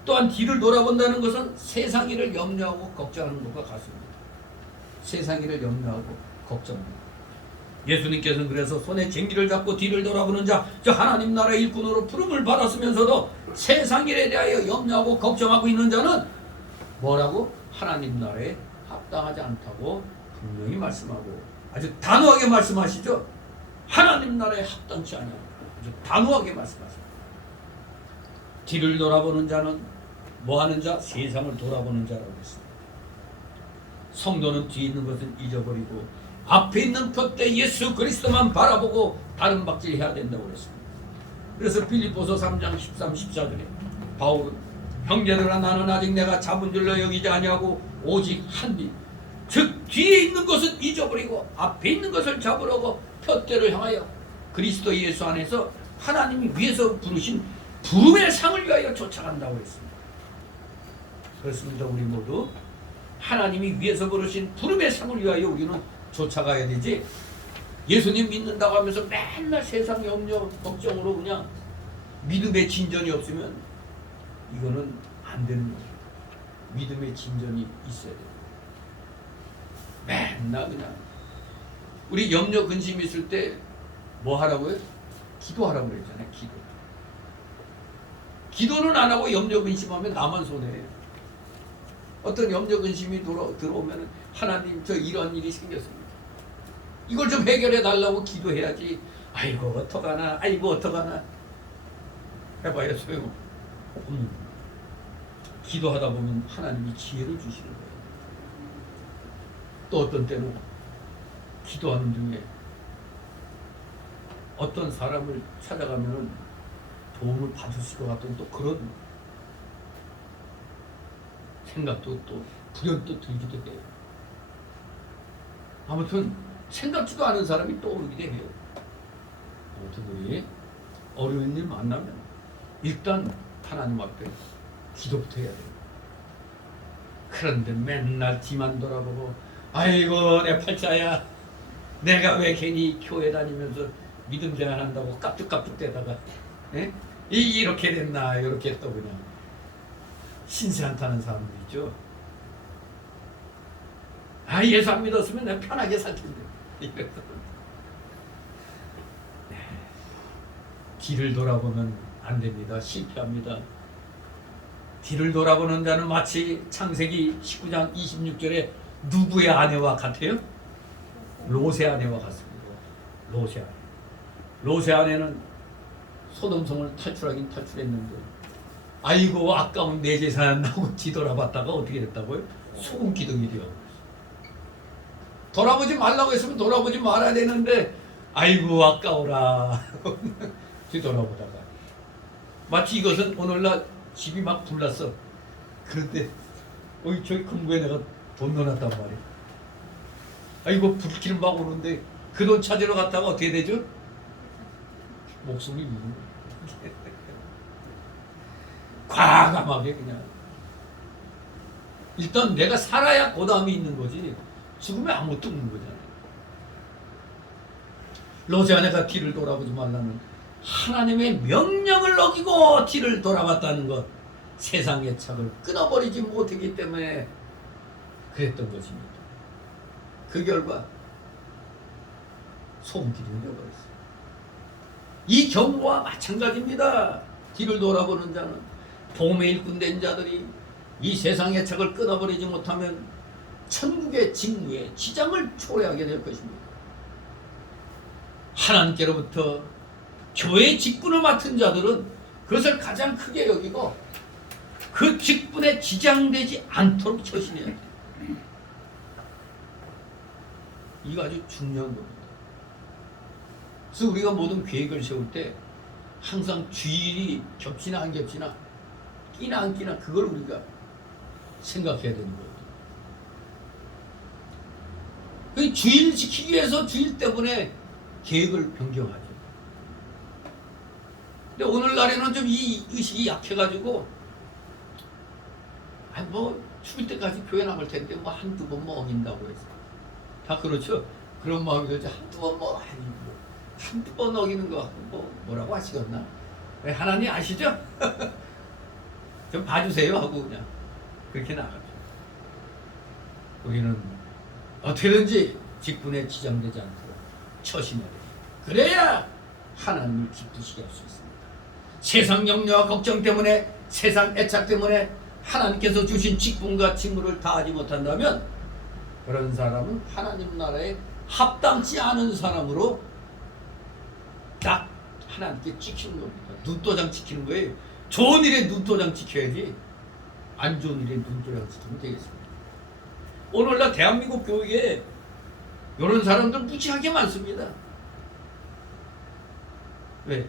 또한 뒤를 돌아본다는 것은 세상 일을 염려하고 걱정하는 것과 같습니다. 세상 일을 염려하고 걱정합니다. 예수님께서는 그래서 손에 쟁기를 잡고 뒤를 돌아보는 자, 저 하나님 나라의 일꾼으로 부름을 받았으면서도 세상 일에 대하여 염려하고 걱정하고 있는 자는 뭐라고? 하나님 나라에 합당하지 않다고 분명히 말씀하고 아주 단호하게 말씀하시죠. 하나님 나라에 합당치 않냐, 아주 단호하게 말씀하십니다. 뒤를 돌아보는 자는 뭐하는 자? 세상을 돌아보는 자라고 했습니다. 성도는 뒤에 있는 것을 잊어버리고 앞에 있는 표대 예수 그리스도만 바라보고 다른 박질해야 된다고 그랬습니다. 그래서 빌립보서 3장 13, 14절에 바울은 형제들아 나는 아직 내가 잡은 줄로 여기지 아니하고 오직 한뒤 즉 뒤에 있는 것은 잊어버리고 앞에 있는 것을 잡으려고 표대를 향하여 그리스도 예수 안에서 하나님이 위에서 부르신 부름의 상을 위하여 쫓아간다고 했습니다. 그렇습니다. 우리 모두 하나님이 위에서 부르신 부름의 상을 위하여 우리는 쫓아가야 되지, 예수님 믿는다고 하면서 맨날 세상 염려 걱정으로 그냥 믿음의 진전이 없으면 이거는 안 되는 거예요. 믿음의 진전이 있어야 돼요. 맨날 그냥 우리 염려 근심 있을 때 뭐 하라고요? 기도하라고 그랬잖아요. 기도는 안 하고 염려 근심하면 나만 손해예요. 어떤 염려 근심이 들어오면 하나님 저 이런 일이 생겼습니다. 이걸 좀 해결해 달라고 기도해야지. 아이고 어떡하나, 아이고 어떡하나 해봐야 소용. 기도하다 보면 하나님이 지혜를 주시는 거예요. 또 어떤 때는 기도하는 중에 어떤 사람을 찾아가면 도움을 받으실 것 같은 또 그런 생각도 또 불현또 들기도 해요. 아무튼 생각지도 않은 사람이 떠오르기도 해요. 아무튼 우리 어려운 일 만나면 일단 하나님 앞에 기도부터 해야 돼요. 그런데 맨날 뒤만 돌아보고 아이고 내 팔자야, 내가 왜 괜히 교회 다니면서 믿음 생활 한다고 깝죽깝죽대다가 이렇게 됐나 이렇게 또 그냥 신세 한타는 사람들 있죠. 아 예수 안 믿었으면 내가 편하게 살 텐데 이래서 뒤를 돌아보면 안 됩니다. 실패합니다. 뒤를 돌아보는 자는 마치 창세기 19장 26절에 누구의 아내와 같아요? 롯의 아내와 같습니다. 롯의 아내. 롯의 아내는 소돔성을 탈출하긴 탈출했는데 아이고 아까운 내 재산 하고 뒤돌아봤다가 어떻게 됐다고요? 소금 기둥이 되어 돌아보지 말라고 했으면 돌아보지 말아야 되는데 아이고 아까워라 뒤돌아보다가 마치 이것은 오늘날 집이 막 불났어. 그런데 저기 금고에 내가 돈 넣어놨단 말이야. 아이고 불길은 막 오는데 그 돈 찾으러 갔다가 어떻게 되죠? 목숨이 미는 과감하게 그냥 일단 내가 살아야 보담이 있는 거지 죽으면 아무것도 없는 거잖아요. 롯의 아내가 뒤를 돌아보지 말라는 하나님의 명령을 어기고 뒤를 돌아봤다는 것, 세상의 착을 끊어버리지 못했기 때문에 그랬던 것입니다. 그 결과 소금기둥이 되어버렸어요. 이 경우와 마찬가지입니다. 뒤를 돌아보는 자는 복음의 일꾼된 자들이 이 세상의 착을 끊어버리지 못하면 천국의 직무에 지장을 초래하게 될 것입니다. 하나님께로부터 교회 직분을 맡은 자들은 그것을 가장 크게 여기고 그 직분에 지장되지 않도록 처신해야 돼요. 이거 아주 중요한 겁니다. 그래서 우리가 모든 계획을 세울 때 항상 주일이 겹치나 안 겹치나 끼나 안 끼나 그걸 우리가 생각해야 되는 거예요. 그 주일 지키기 위해서 주일 때문에 계획을 변경하죠. 근데 오늘날에는 좀 이 의식이 약해가지고 뭐 죽을 때까지 교회 나갈 텐데 뭐 한두 번 뭐 어긴다고 해서 다 그렇죠. 그런 마음이 들지 한두 번 뭐 한두 번 어기는 거 뭐라고 하시겠나? 하나님 아시죠? 좀 봐주세요 하고 그냥 그렇게 나가죠. 우리는 어떻게든지 직분에 지장되지 않도록 처신해야 돼요. 그래야 하나님을 기쁘시게 할 수 있습니다. 세상 염려와 걱정 때문에 세상 애착 때문에 하나님께서 주신 직분과 직무를 다하지 못한다면 그런 사람은 하나님 나라에 합당치 않은 사람으로 딱 하나님께 찍히는 겁니다. 눈도장 지키는 거예요. 좋은 일에 눈도장 지켜야지 안 좋은 일에 눈도장 지키면 되겠습니다. 오늘날 대한민국 교육에 이런 사람들 무지하게 많습니다. 왜?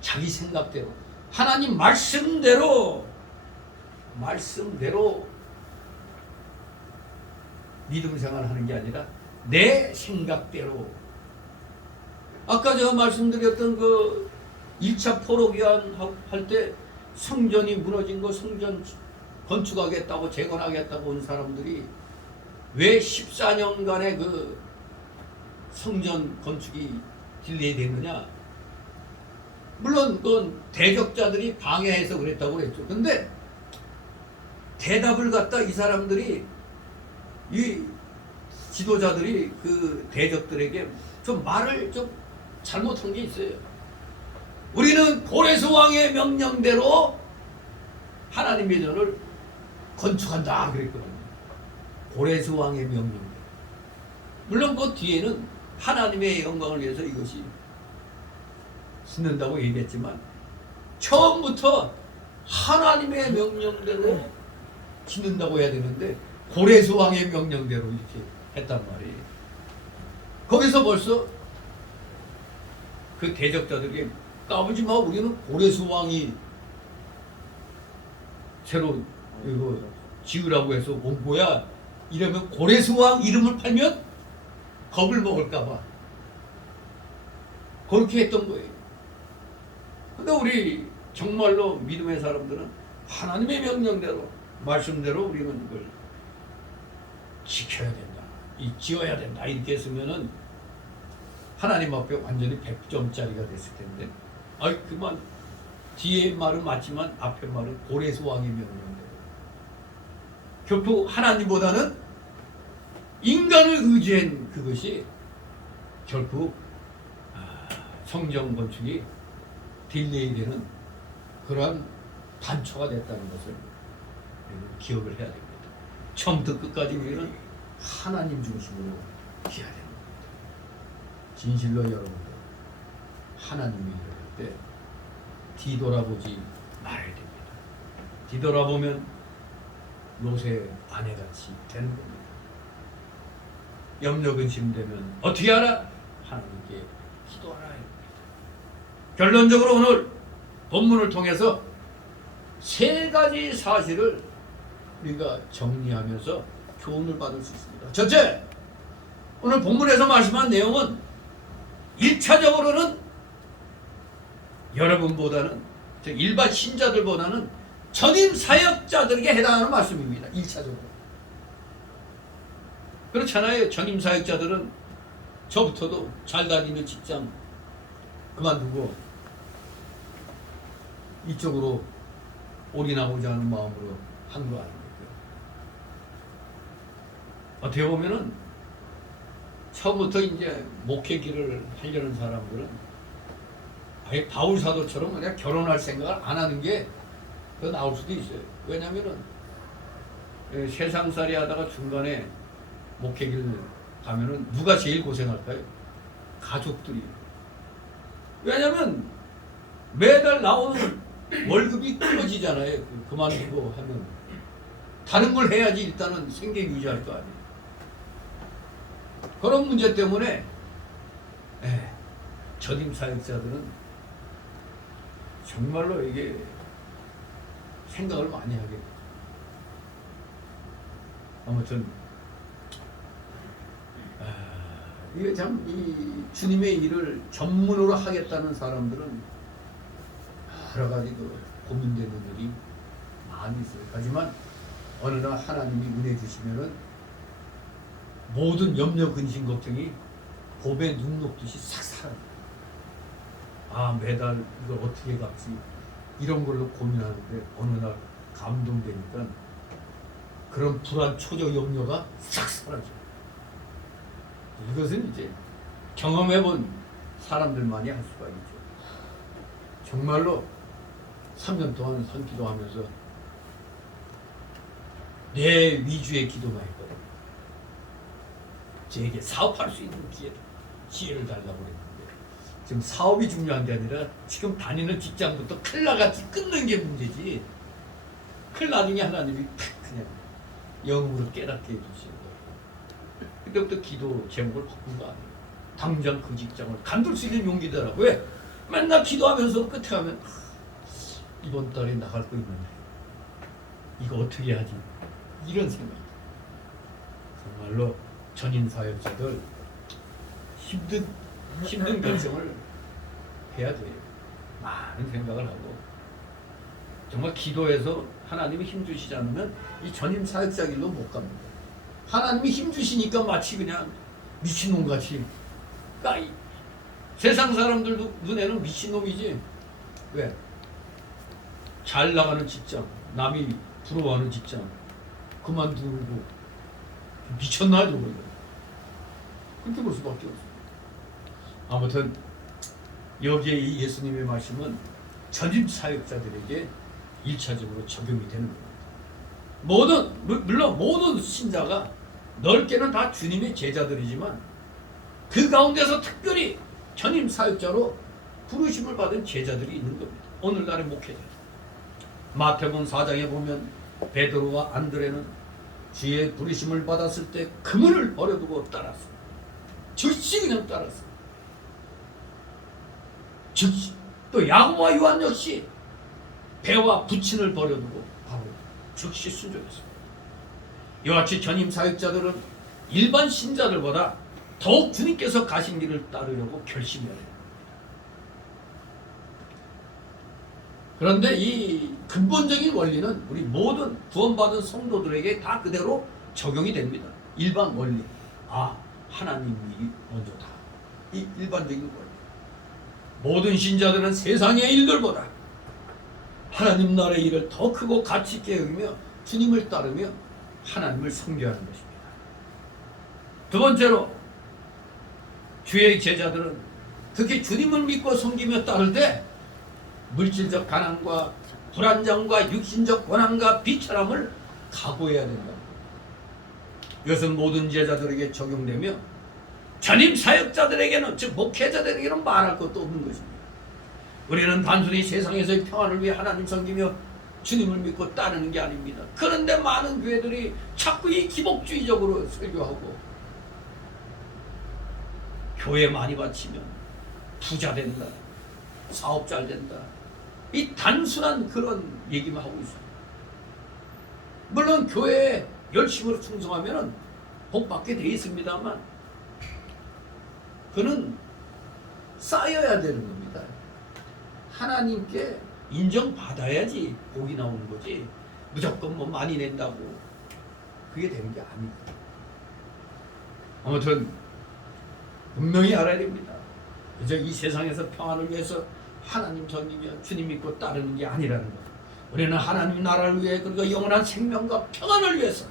자기 생각대로 하나님 말씀대로 믿음 생활하는 게 아니라 내 생각대로 아까 제가 말씀드렸던 그 1차 포로기한 할 때 성전이 무너진 거 성전 건축하겠다고 재건하겠다고 온 사람들이 왜 14년간의 그 성전 건축이 딜레이 됐느냐? 물론 그건 대적자들이 방해해서 그랬다고 그랬죠. 근데 대답을 갖다 이 사람들이 이 지도자들이 그 대적들에게 좀 말을 좀 잘못한 게 있어요. 우리는 고레스 왕의 명령대로 하나님의 전을 건축한다 그랬거든요. 고레스 왕의 명령대로. 물론 그 뒤에는 하나님의 영광을 위해서 이것이 짓는다고 얘기했지만 처음부터 하나님의 명령대로 짓는다고 해야 되는데 고레스 왕의 명령대로 이렇게 했단 말이에요. 거기서 벌써 그 대적자들에게 까불지 마, 우리는 고레스 왕이 새로 이거 지으라고 해서 온 거야. 이러면 고레스 왕 이름을 팔면 겁을 먹을까 봐 그렇게 했던 거예요. 근데 우리 정말로 믿음의 사람들은 하나님의 명령대로 말씀대로 우리는 이걸 지켜야 된다, 지어야 된다 이렇게 했으면은 하나님 앞에 완전히 100점짜리가 됐을 텐데, 아이 그만 뒤에 말은 맞지만 앞에 말은 고레스 왕의 명령대로. 결코 하나님보다는 인간을 의지한 그것이 결국 성전 건축이 딜레이 되는 그러한 단초가 됐다는 것을 기억을 해야 됩니다. 처음부터 끝까지 우리는 하나님 중심으로 해야 됩니다. 진실로 여러분들 하나님이 이럴 때 뒤돌아보지 말아야 됩니다. 뒤돌아보면 롯의 아내같이 되는 겁니다. 염려 근심되면 어떻게 하라? 하나님께 기도하라 합니다. 결론적으로 오늘 본문을 통해서 세 가지 사실을 우리가 정리하면서 교훈을 받을 수 있습니다. 첫째, 오늘 본문에서 말씀한 내용은 1차적으로는 여러분보다는, 즉 일반 신자들보다는 전임 사역자들에게 해당하는 말씀입니다. 1차적으로. 그렇잖아요. 전임 사역자들은 저부터도 잘 다니는 직장 그만두고 이쪽으로 올인하고자 하는 마음으로 한 거 아닙니까? 어떻게 보면은 처음부터 이제 목회 길을 하려는 사람들은 아예 바울 사도처럼 그냥 결혼할 생각을 안 하는 게 더 나올 수도 있어요. 왜냐면은 세상살이 하다가 중간에 목회 길 가면은 누가 제일 고생할까요? 가족들이. 왜냐면 매달 나오는 월급이 끊어지잖아요. 그만두고 하면 다른 걸 해야지 일단은 생계 유지할 거 아니에요. 그런 문제 때문에 전임 사역자들은 정말로 이게 생각을 많이 하게 돼요. 아무튼 이게 참 이 주님의 일을 전문으로 하겠다는 사람들은 여러 가지 고민되는 일이 많이 있어요. 하지만 어느 날 하나님이 은혜 주시면은 모든 염려, 근심, 걱정이 봄에 눈 녹듯이 싹 사라져요. 아, 매달 이걸 어떻게 갚지? 이런 걸로 고민하는데 어느 날 감동되니까 그런 불안, 초조, 염려가 싹 사라져요. 이것은 이제 경험해본 사람들만이 할 수가 있죠. 정말로 3년 동안 선기도하면서 내 위주의 기도만 했거든요. 제게 사업할 수 있는 기회를 달라고 했는데 지금 사업이 중요한 게 아니라 지금 다니는 직장부터 큰일 나같이 끊는 게 문제지. 큰일 나중에 하나님이 그냥 영으로 깨닫게 해주시는 거예요. 그때부터 기도 제목을 바꾼 거 아니에요. 당장 그 직장을 간둘 수 있는 용기더라고요. 왜? 맨날 기도하면서 끝에 가면 이번 달에 나갈 거 있는데 이거 어떻게 하지? 이런 생각. 정말로 전임 사역자들 힘든 결정을 해야 돼요. 많은 생각을 하고 정말 기도해서 하나님이 힘 주시지 않으면 이 전임 사역자 길로 못 갑니다. 하나님이 힘 주시니까 마치 그냥 미친놈같이, 그러니까 세상 사람들도 눈에는 미친놈이지. 왜? 잘 나가는 직장, 남이 부러워하는 직장 그만두고 미쳤나 저거. 그렇게 볼 수밖에 없어요. 아무튼 여기에 이 예수님의 말씀은 전임 사역자들에게 1차적으로 적용이 되는 겁니다. 물론 모든 신자가 넓게는 다 주님의 제자들이지만 그 가운데서 특별히 전임 사역자로 부르심을 받은 제자들이 있는 겁니다. 오늘날의 목회자. 마태복음 4장에 보면 베드로와 안드레는 주의 부르심을 받았을 때 그물을 버려두고 따랐어요. 즉시 그냥 따랐어요. 즉시. 또 야고보와 요한 역시 배와 부친을 버려두고 바로 즉시 순종했어요. 이와 같이 전임 사역자들은 일반 신자들보다 더욱 주님께서 가신 길을 따르려고 결심해야 해요. 그런데 이 근본적인 원리는 우리 모든 구원받은 성도들에게 다 그대로 적용이 됩니다. 일반 원리. 하나님이 먼저다. 이 일반적인 원리. 모든 신자들은 세상의 일들보다 하나님 나라의 일을 더 크고 가치 있게 여기며 주님을 따르며 하나님을 섬겨하는 것입니다. 두 번째로 주의 제자들은 특히 주님을 믿고 섬기며 따를 때 물질적 가난과 불안정과 육신적 고난과 비천함을 각오해야 된다. 이것은 모든 제자들에게 적용되며 전임 사역자들에게는, 즉 목회자들에게는 말할 것도 없는 것입니다. 우리는 단순히 세상에서의 평안을 위해 하나님 섬기며 주님을 믿고 따르는 게 아닙니다. 그런데 많은 교회들이 자꾸 이 기복주의적으로 설교하고 교회 많이 바치면 부자 된다, 사업 잘 된다, 이 단순한 그런 얘기만 하고 있어요. 물론 교회에 열심으로 충성하면 복 받게 돼 있습니다만 그는 쌓여야 되는 겁니다. 하나님께 인정받아야지 복이 나오는 거지 무조건 뭐 많이 낸다고 그게 되는 게 아닙니다. 아무튼 분명히 알아야 됩니다. 그저 이 세상에서 평안을 위해서 하나님 섬기며 주님 믿고 따르는 게 아니라는 것. 우리는 하나님 나라를 위해, 그리고 영원한 생명과 평안을 위해서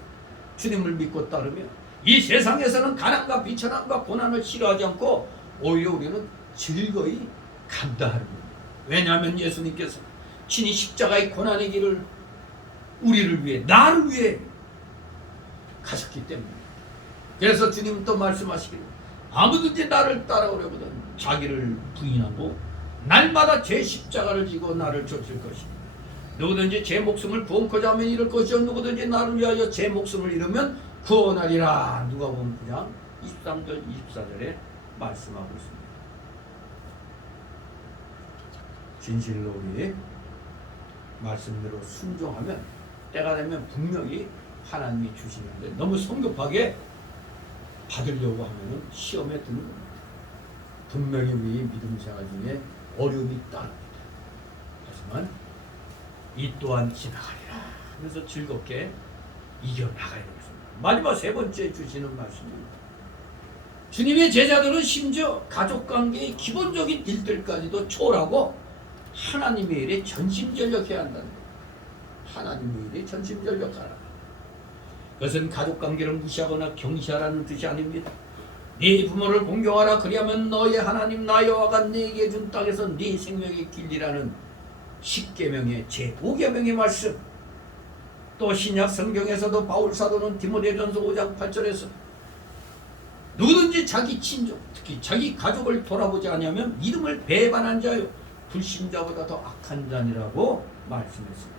주님을 믿고 따르며 이 세상에서는 가난과 비천함과 고난을 싫어하지 않고 오히려 우리는 즐거이 감당하는 겁니다. 왜냐하면 예수님께서 친히 십자가의 고난의 길을 우리를 위해, 나를 위해 가셨기 때문에. 그래서 주님은 또 말씀하시기를 아무든지 나를 따라오려거든 자기를 부인하고 날마다 제 십자가를 지고 나를 쫓을 것입니다. 누구든지 제 목숨을 구원코자 하면 잃을 것이요 누구든지 나를 위하여 제 목숨을 잃으면 구원하리라. 누가복음 9장 23절 24절에 말씀하고 있습니다. 진실로 우리 말씀대로 순종하면 때가 되면 분명히 하나님이 주시는데 너무 성급하게 받으려고 하면 시험에 드는 겁니다. 분명히 우리 믿음 생활 중에 어려움이 따릅니다. 하지만 이 또한 지나가리라 하면서 즐겁게 이겨나가야 됩니다. 마지막 세 번째 주시는 말씀입니다. 주님의 제자들은 심지어 가족관계의 기본적인 일들까지도 초월하고 하나님의 일에 전심전력해야 한다는 거예요. 하나님의 일에 전심전력하라. 그것은 가족관계를 무시하거나 경시하라는 뜻이 아닙니다. 네 부모를 공경하라. 그리하면 너의 하나님 나 여호와가 네게 준 땅에서 네 생명이 길리라는 10계명의 제5계명의 말씀. 또 신약 성경에서도 바울 사도는 디모데전서 5장 8절에서 누구든지 자기 친족, 특히 자기 가족을 돌아보지 않으면 이름을 배반한 자요 불신자보다 더 악한 자니라고 말씀했습니다.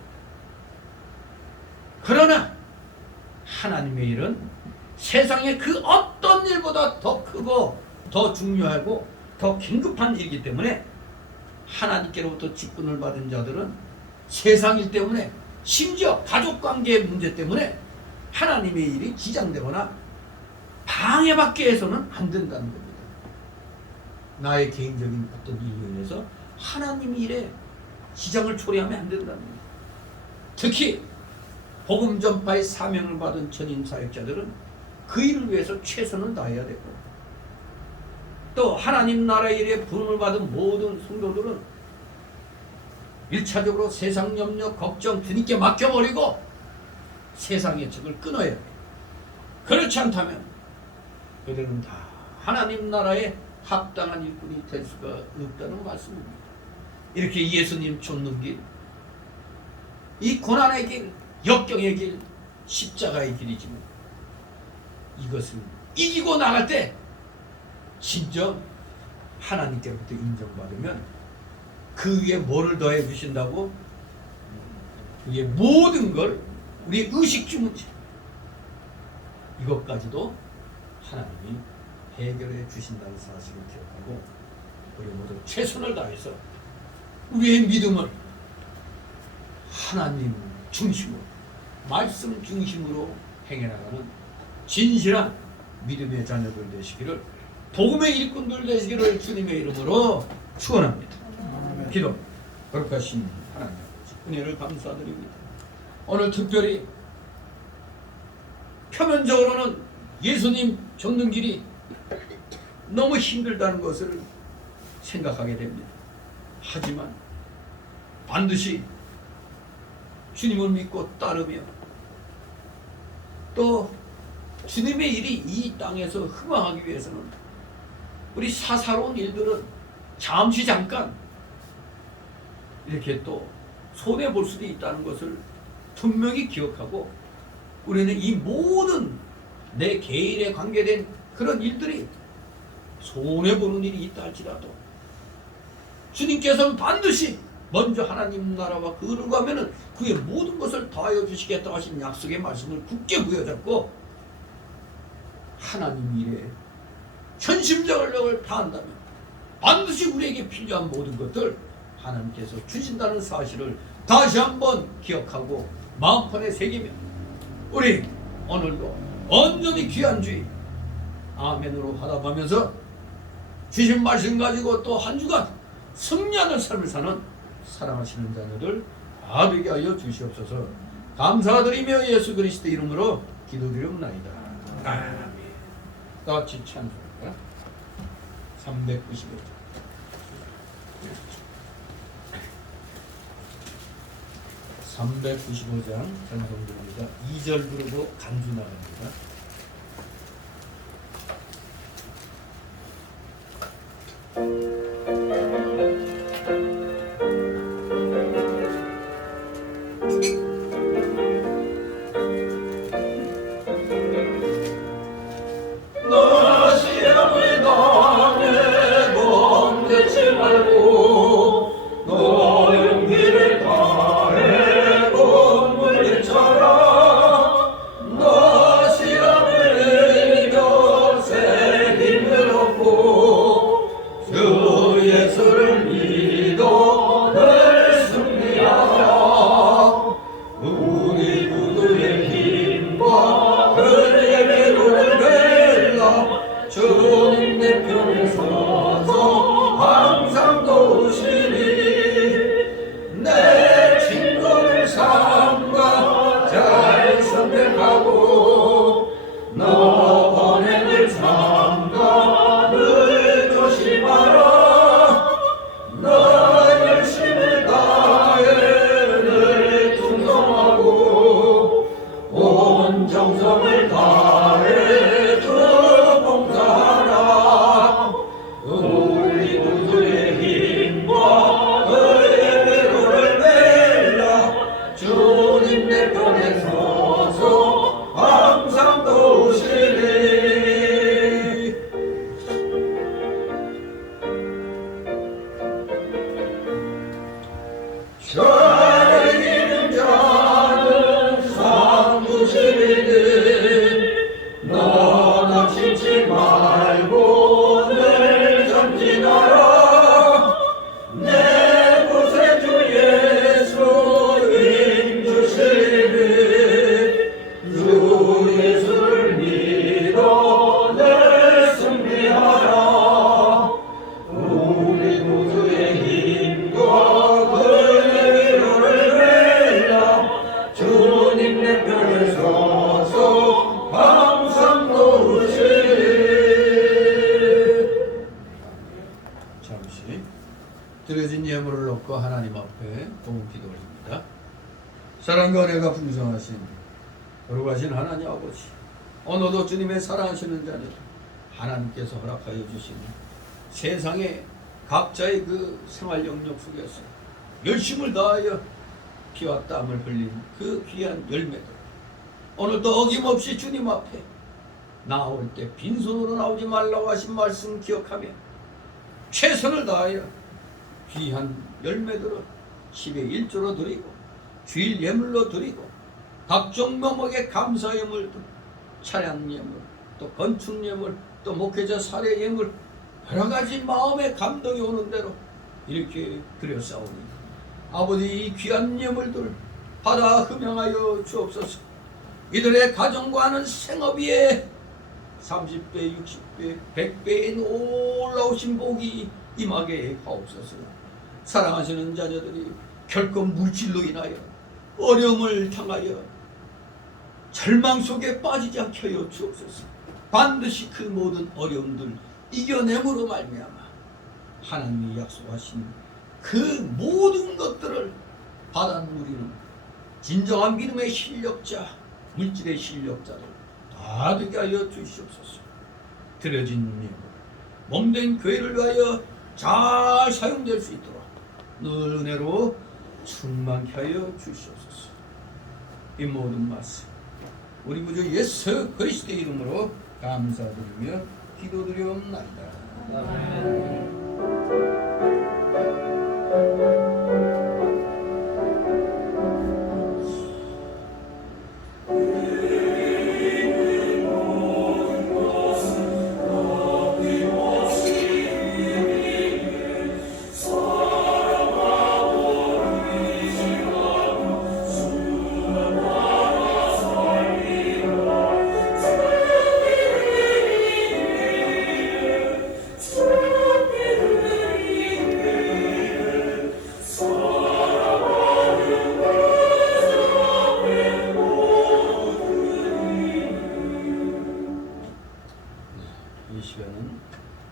그러나 하나님의 일은 세상의 그 어떤 일보다 더 크고 더 중요하고 더 긴급한 일이기 때문에 하나님께로부터 직분을 받은 자들은 세상 일 때문에, 심지어 가족관계의 문제 때문에 하나님의 일이 지장되거나 방해받게 해서는 안 된다는 겁니다. 나의 개인적인 어떤 이유로 인해서 하나님 일에 지장을 초래하면 안 된다는 겁니다. 특히 복음 전파의 사명을 받은 전임 사역자들은 그 일을 위해서 최선을 다해야 되고, 또 하나님 나라의 일에 부름을 받은 모든 성도들은 1차적으로 세상 염려, 걱정 주님께 맡겨버리고 세상의 척을 끊어야 해요. 그렇지 않다면 그들은 다 하나님 나라에 합당한 일꾼이 될 수가 없다는 말씀입니다. 이렇게 예수님 쫓는 길, 이 고난의 길, 역경의 길, 십자가의 길이지만 이것을 이기고 나갈 때 진정 하나님께부터 인정받으면 그 위에 뭐를 더해 주신다고? 그 위에 모든 걸 우리 의식 주문지 이것까지도 하나님이 해결해 주신다는 사실을 기억하고 우리 모두 최선을 다해서 우리의 믿음을 하나님 중심으로 말씀 중심으로 행해나가는 진실한 믿음의 자녀들 되시기를, 복음의 일꾼들 되시기를 주님의 이름으로 축원합니다. 기도. 거룩하신 하나님 아버지, 은혜를 감사드립니다. 오늘 특별히 표면적으로는 예수님 쫓는 길이 너무 힘들다는 것을 생각하게 됩니다. 하지만 반드시 주님을 믿고 따르며 또 주님의 일이 이 땅에서 흥황하기 위해서는 우리 사사로운 일들은 잠시 잠깐 이렇게 또 손해볼 수도 있다는 것을 분명히 기억하고, 우리는 이 모든 내 개인에 관계된 그런 일들이 손해보는 일이 있다 할지라도 주님께서는 반드시 먼저 하나님 나라와 그를 가면은 그의 모든 것을 더하여 주시겠다 하신 약속의 말씀을 굳게 부여잡고 하나님 일에 전심전력을 다한다면 반드시 우리에게 필요한 모든 것들 하나님께서 주신다는 사실을 다시 한번 기억하고 마음판에 새기며 우리 오늘도 온전히 귀한 주의 아멘으로 화답하면서 주신 말씀 가지고 또 한 주간 승리하는 삶을 사는 사랑하시는 자녀들 다 되게 하여 주시옵소서. 감사드리며 예수 그리스도 이름으로 기도드리옵나이다. 아멘. 다 같이 찬송합니다. 395장. 395장 찬송드립니다. 2절 부르고 간주 나갑니다. 드려진 예물을 놓고 하나님 앞에 도움 기도 올립니다. 사랑과 은혜가 풍성하신 거룩하신 하나님 아버지, 오늘도 주님의 사랑하시는 자녀들 하나님께서 허락하여 주신 세상의 각자의 그 생활 영역 속에서 열심을 다하여 피와 땀을 흘린 그 귀한 열매들, 오늘도 어김없이 주님 앞에 나올 때 빈손으로 나오지 말라고 하신 말씀 기억하며 최선을 다하여 귀한 열매들을 10의 1조로 드리고 주일 예물로 드리고 각종 명목의 감사 예물들, 차량 예물, 또 건축 예물, 또 목회자 사례 예물, 여러 가지 마음의 감동이 오는 대로 이렇게 드렸사오니 아버지, 이 귀한 예물들 받아 흠양하여 주옵소서. 이들의 가정과는 생업 위에 30배, 60배, 100배의 놀라우신 복이 임하게 하옵소서. 사랑하시는 자녀들이 결코 물질로 인하여 어려움을 당하여 절망 속에 빠지지 않게 하여 주옵소서. 반드시 그 모든 어려움들 이겨냄으로 말미암아 하나님이 약속하신 그 모든 것들을 받아 누리는 진정한 믿음의 실력자, 물질의 실력자들 다 되게 하여 주시옵소서. 드려진 예물, 몸된 교회를 위하여 잘 사용될 수 있도록 늘 은혜로 충만케 하여 주시옵소서. 이 모든 말씀 우리 구주 예수 그리스도의 이름으로 감사드리며 기도드리옵나이다. 아멘.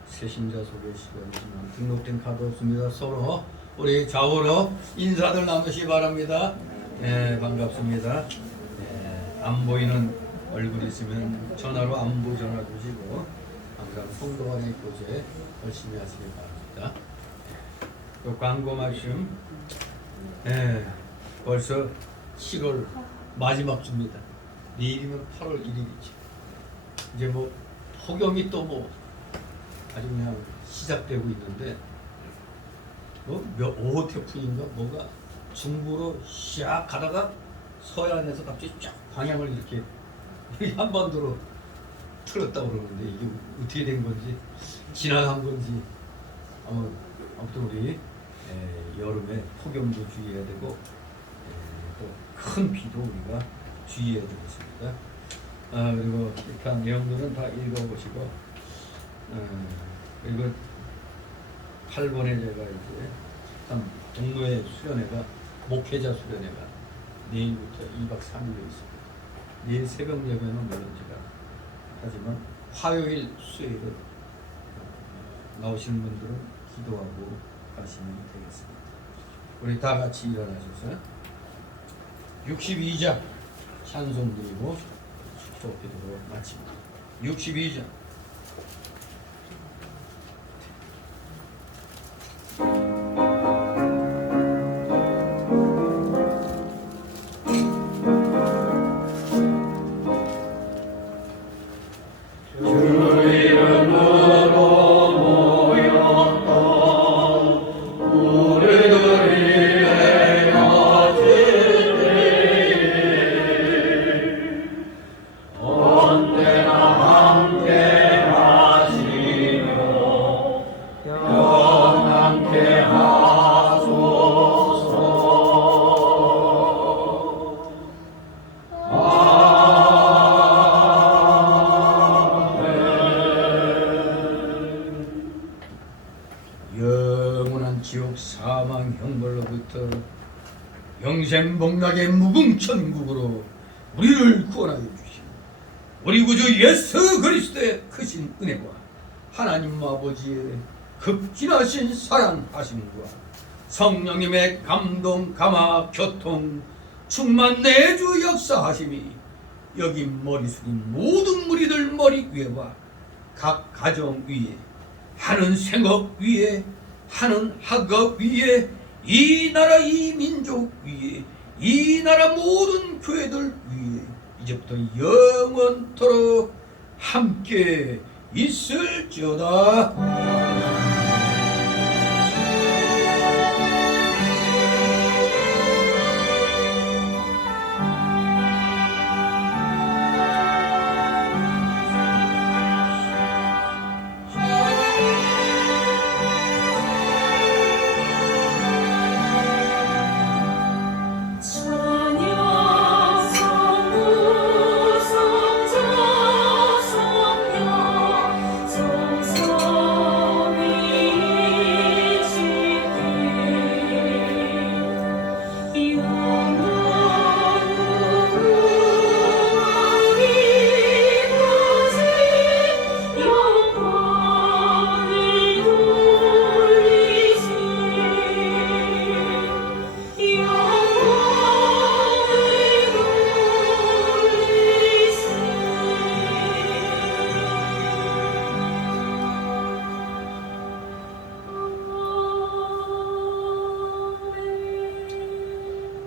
세신자 소개 시간이지만 등록된 카드 없습니다. 서로 우리 좌우로 인사들 나누시 바랍니다. 네, 반갑습니다. 네, 안 보이는 얼굴 있으면 전화로 안부 전화 주시고 항상 성도관의 교제 열심히 하시기 바랍니다. 또 광고 말씀. 네, 벌써 7월 마지막 주입니다. 내일이면 8월 1일이죠. 이제 뭐 폭염이 또 뭐 아주 그냥 시작되고 있는데 오호 태풍인가 뭐가 중부로 샥 가다가 서해안에서 갑자기 쫙 방향을 이렇게 한반도로 틀었다고 그러는데 이게 어떻게 된 건지 지나간 건지 아무튼 우리 여름에 폭염도 주의해야 되고 또 큰 비도 우리가 주의해야 되겠습니다. 그리고 일단 내용들은 다 읽어보시고 그리고 8번에 제가 이제 동로의 수련회가 목회자 수련회가 내일부터 2박 3일로 있습니다. 내일 새벽 예배는 물론이라 하지만 화요일 수요일은 나오시는 분들은 기도하고 가시면 되겠습니다. 우리 다 같이 일어나셔서 62장 찬송 드리고 축도 기도로 마칩니다. 62장 영원한 지옥 사망 형벌로부터 영생복락의 무궁천국으로 우리를 구원하여 주신 우리 구주 예수 그리스도의 크신 은혜와 하나님 아버지의 극진하신 사랑하심과 성령님의 감동 감화 교통 충만 내주 역사하심이 여기 머리 숙인 모든 무리들 머리 위에와 각 가정 위에 하는 생업 위에 하는 학업 위에 이 나라 이 민족 위에 이 나라 모든 교회들 위에 이제부터 영원토록 함께 있을지어다.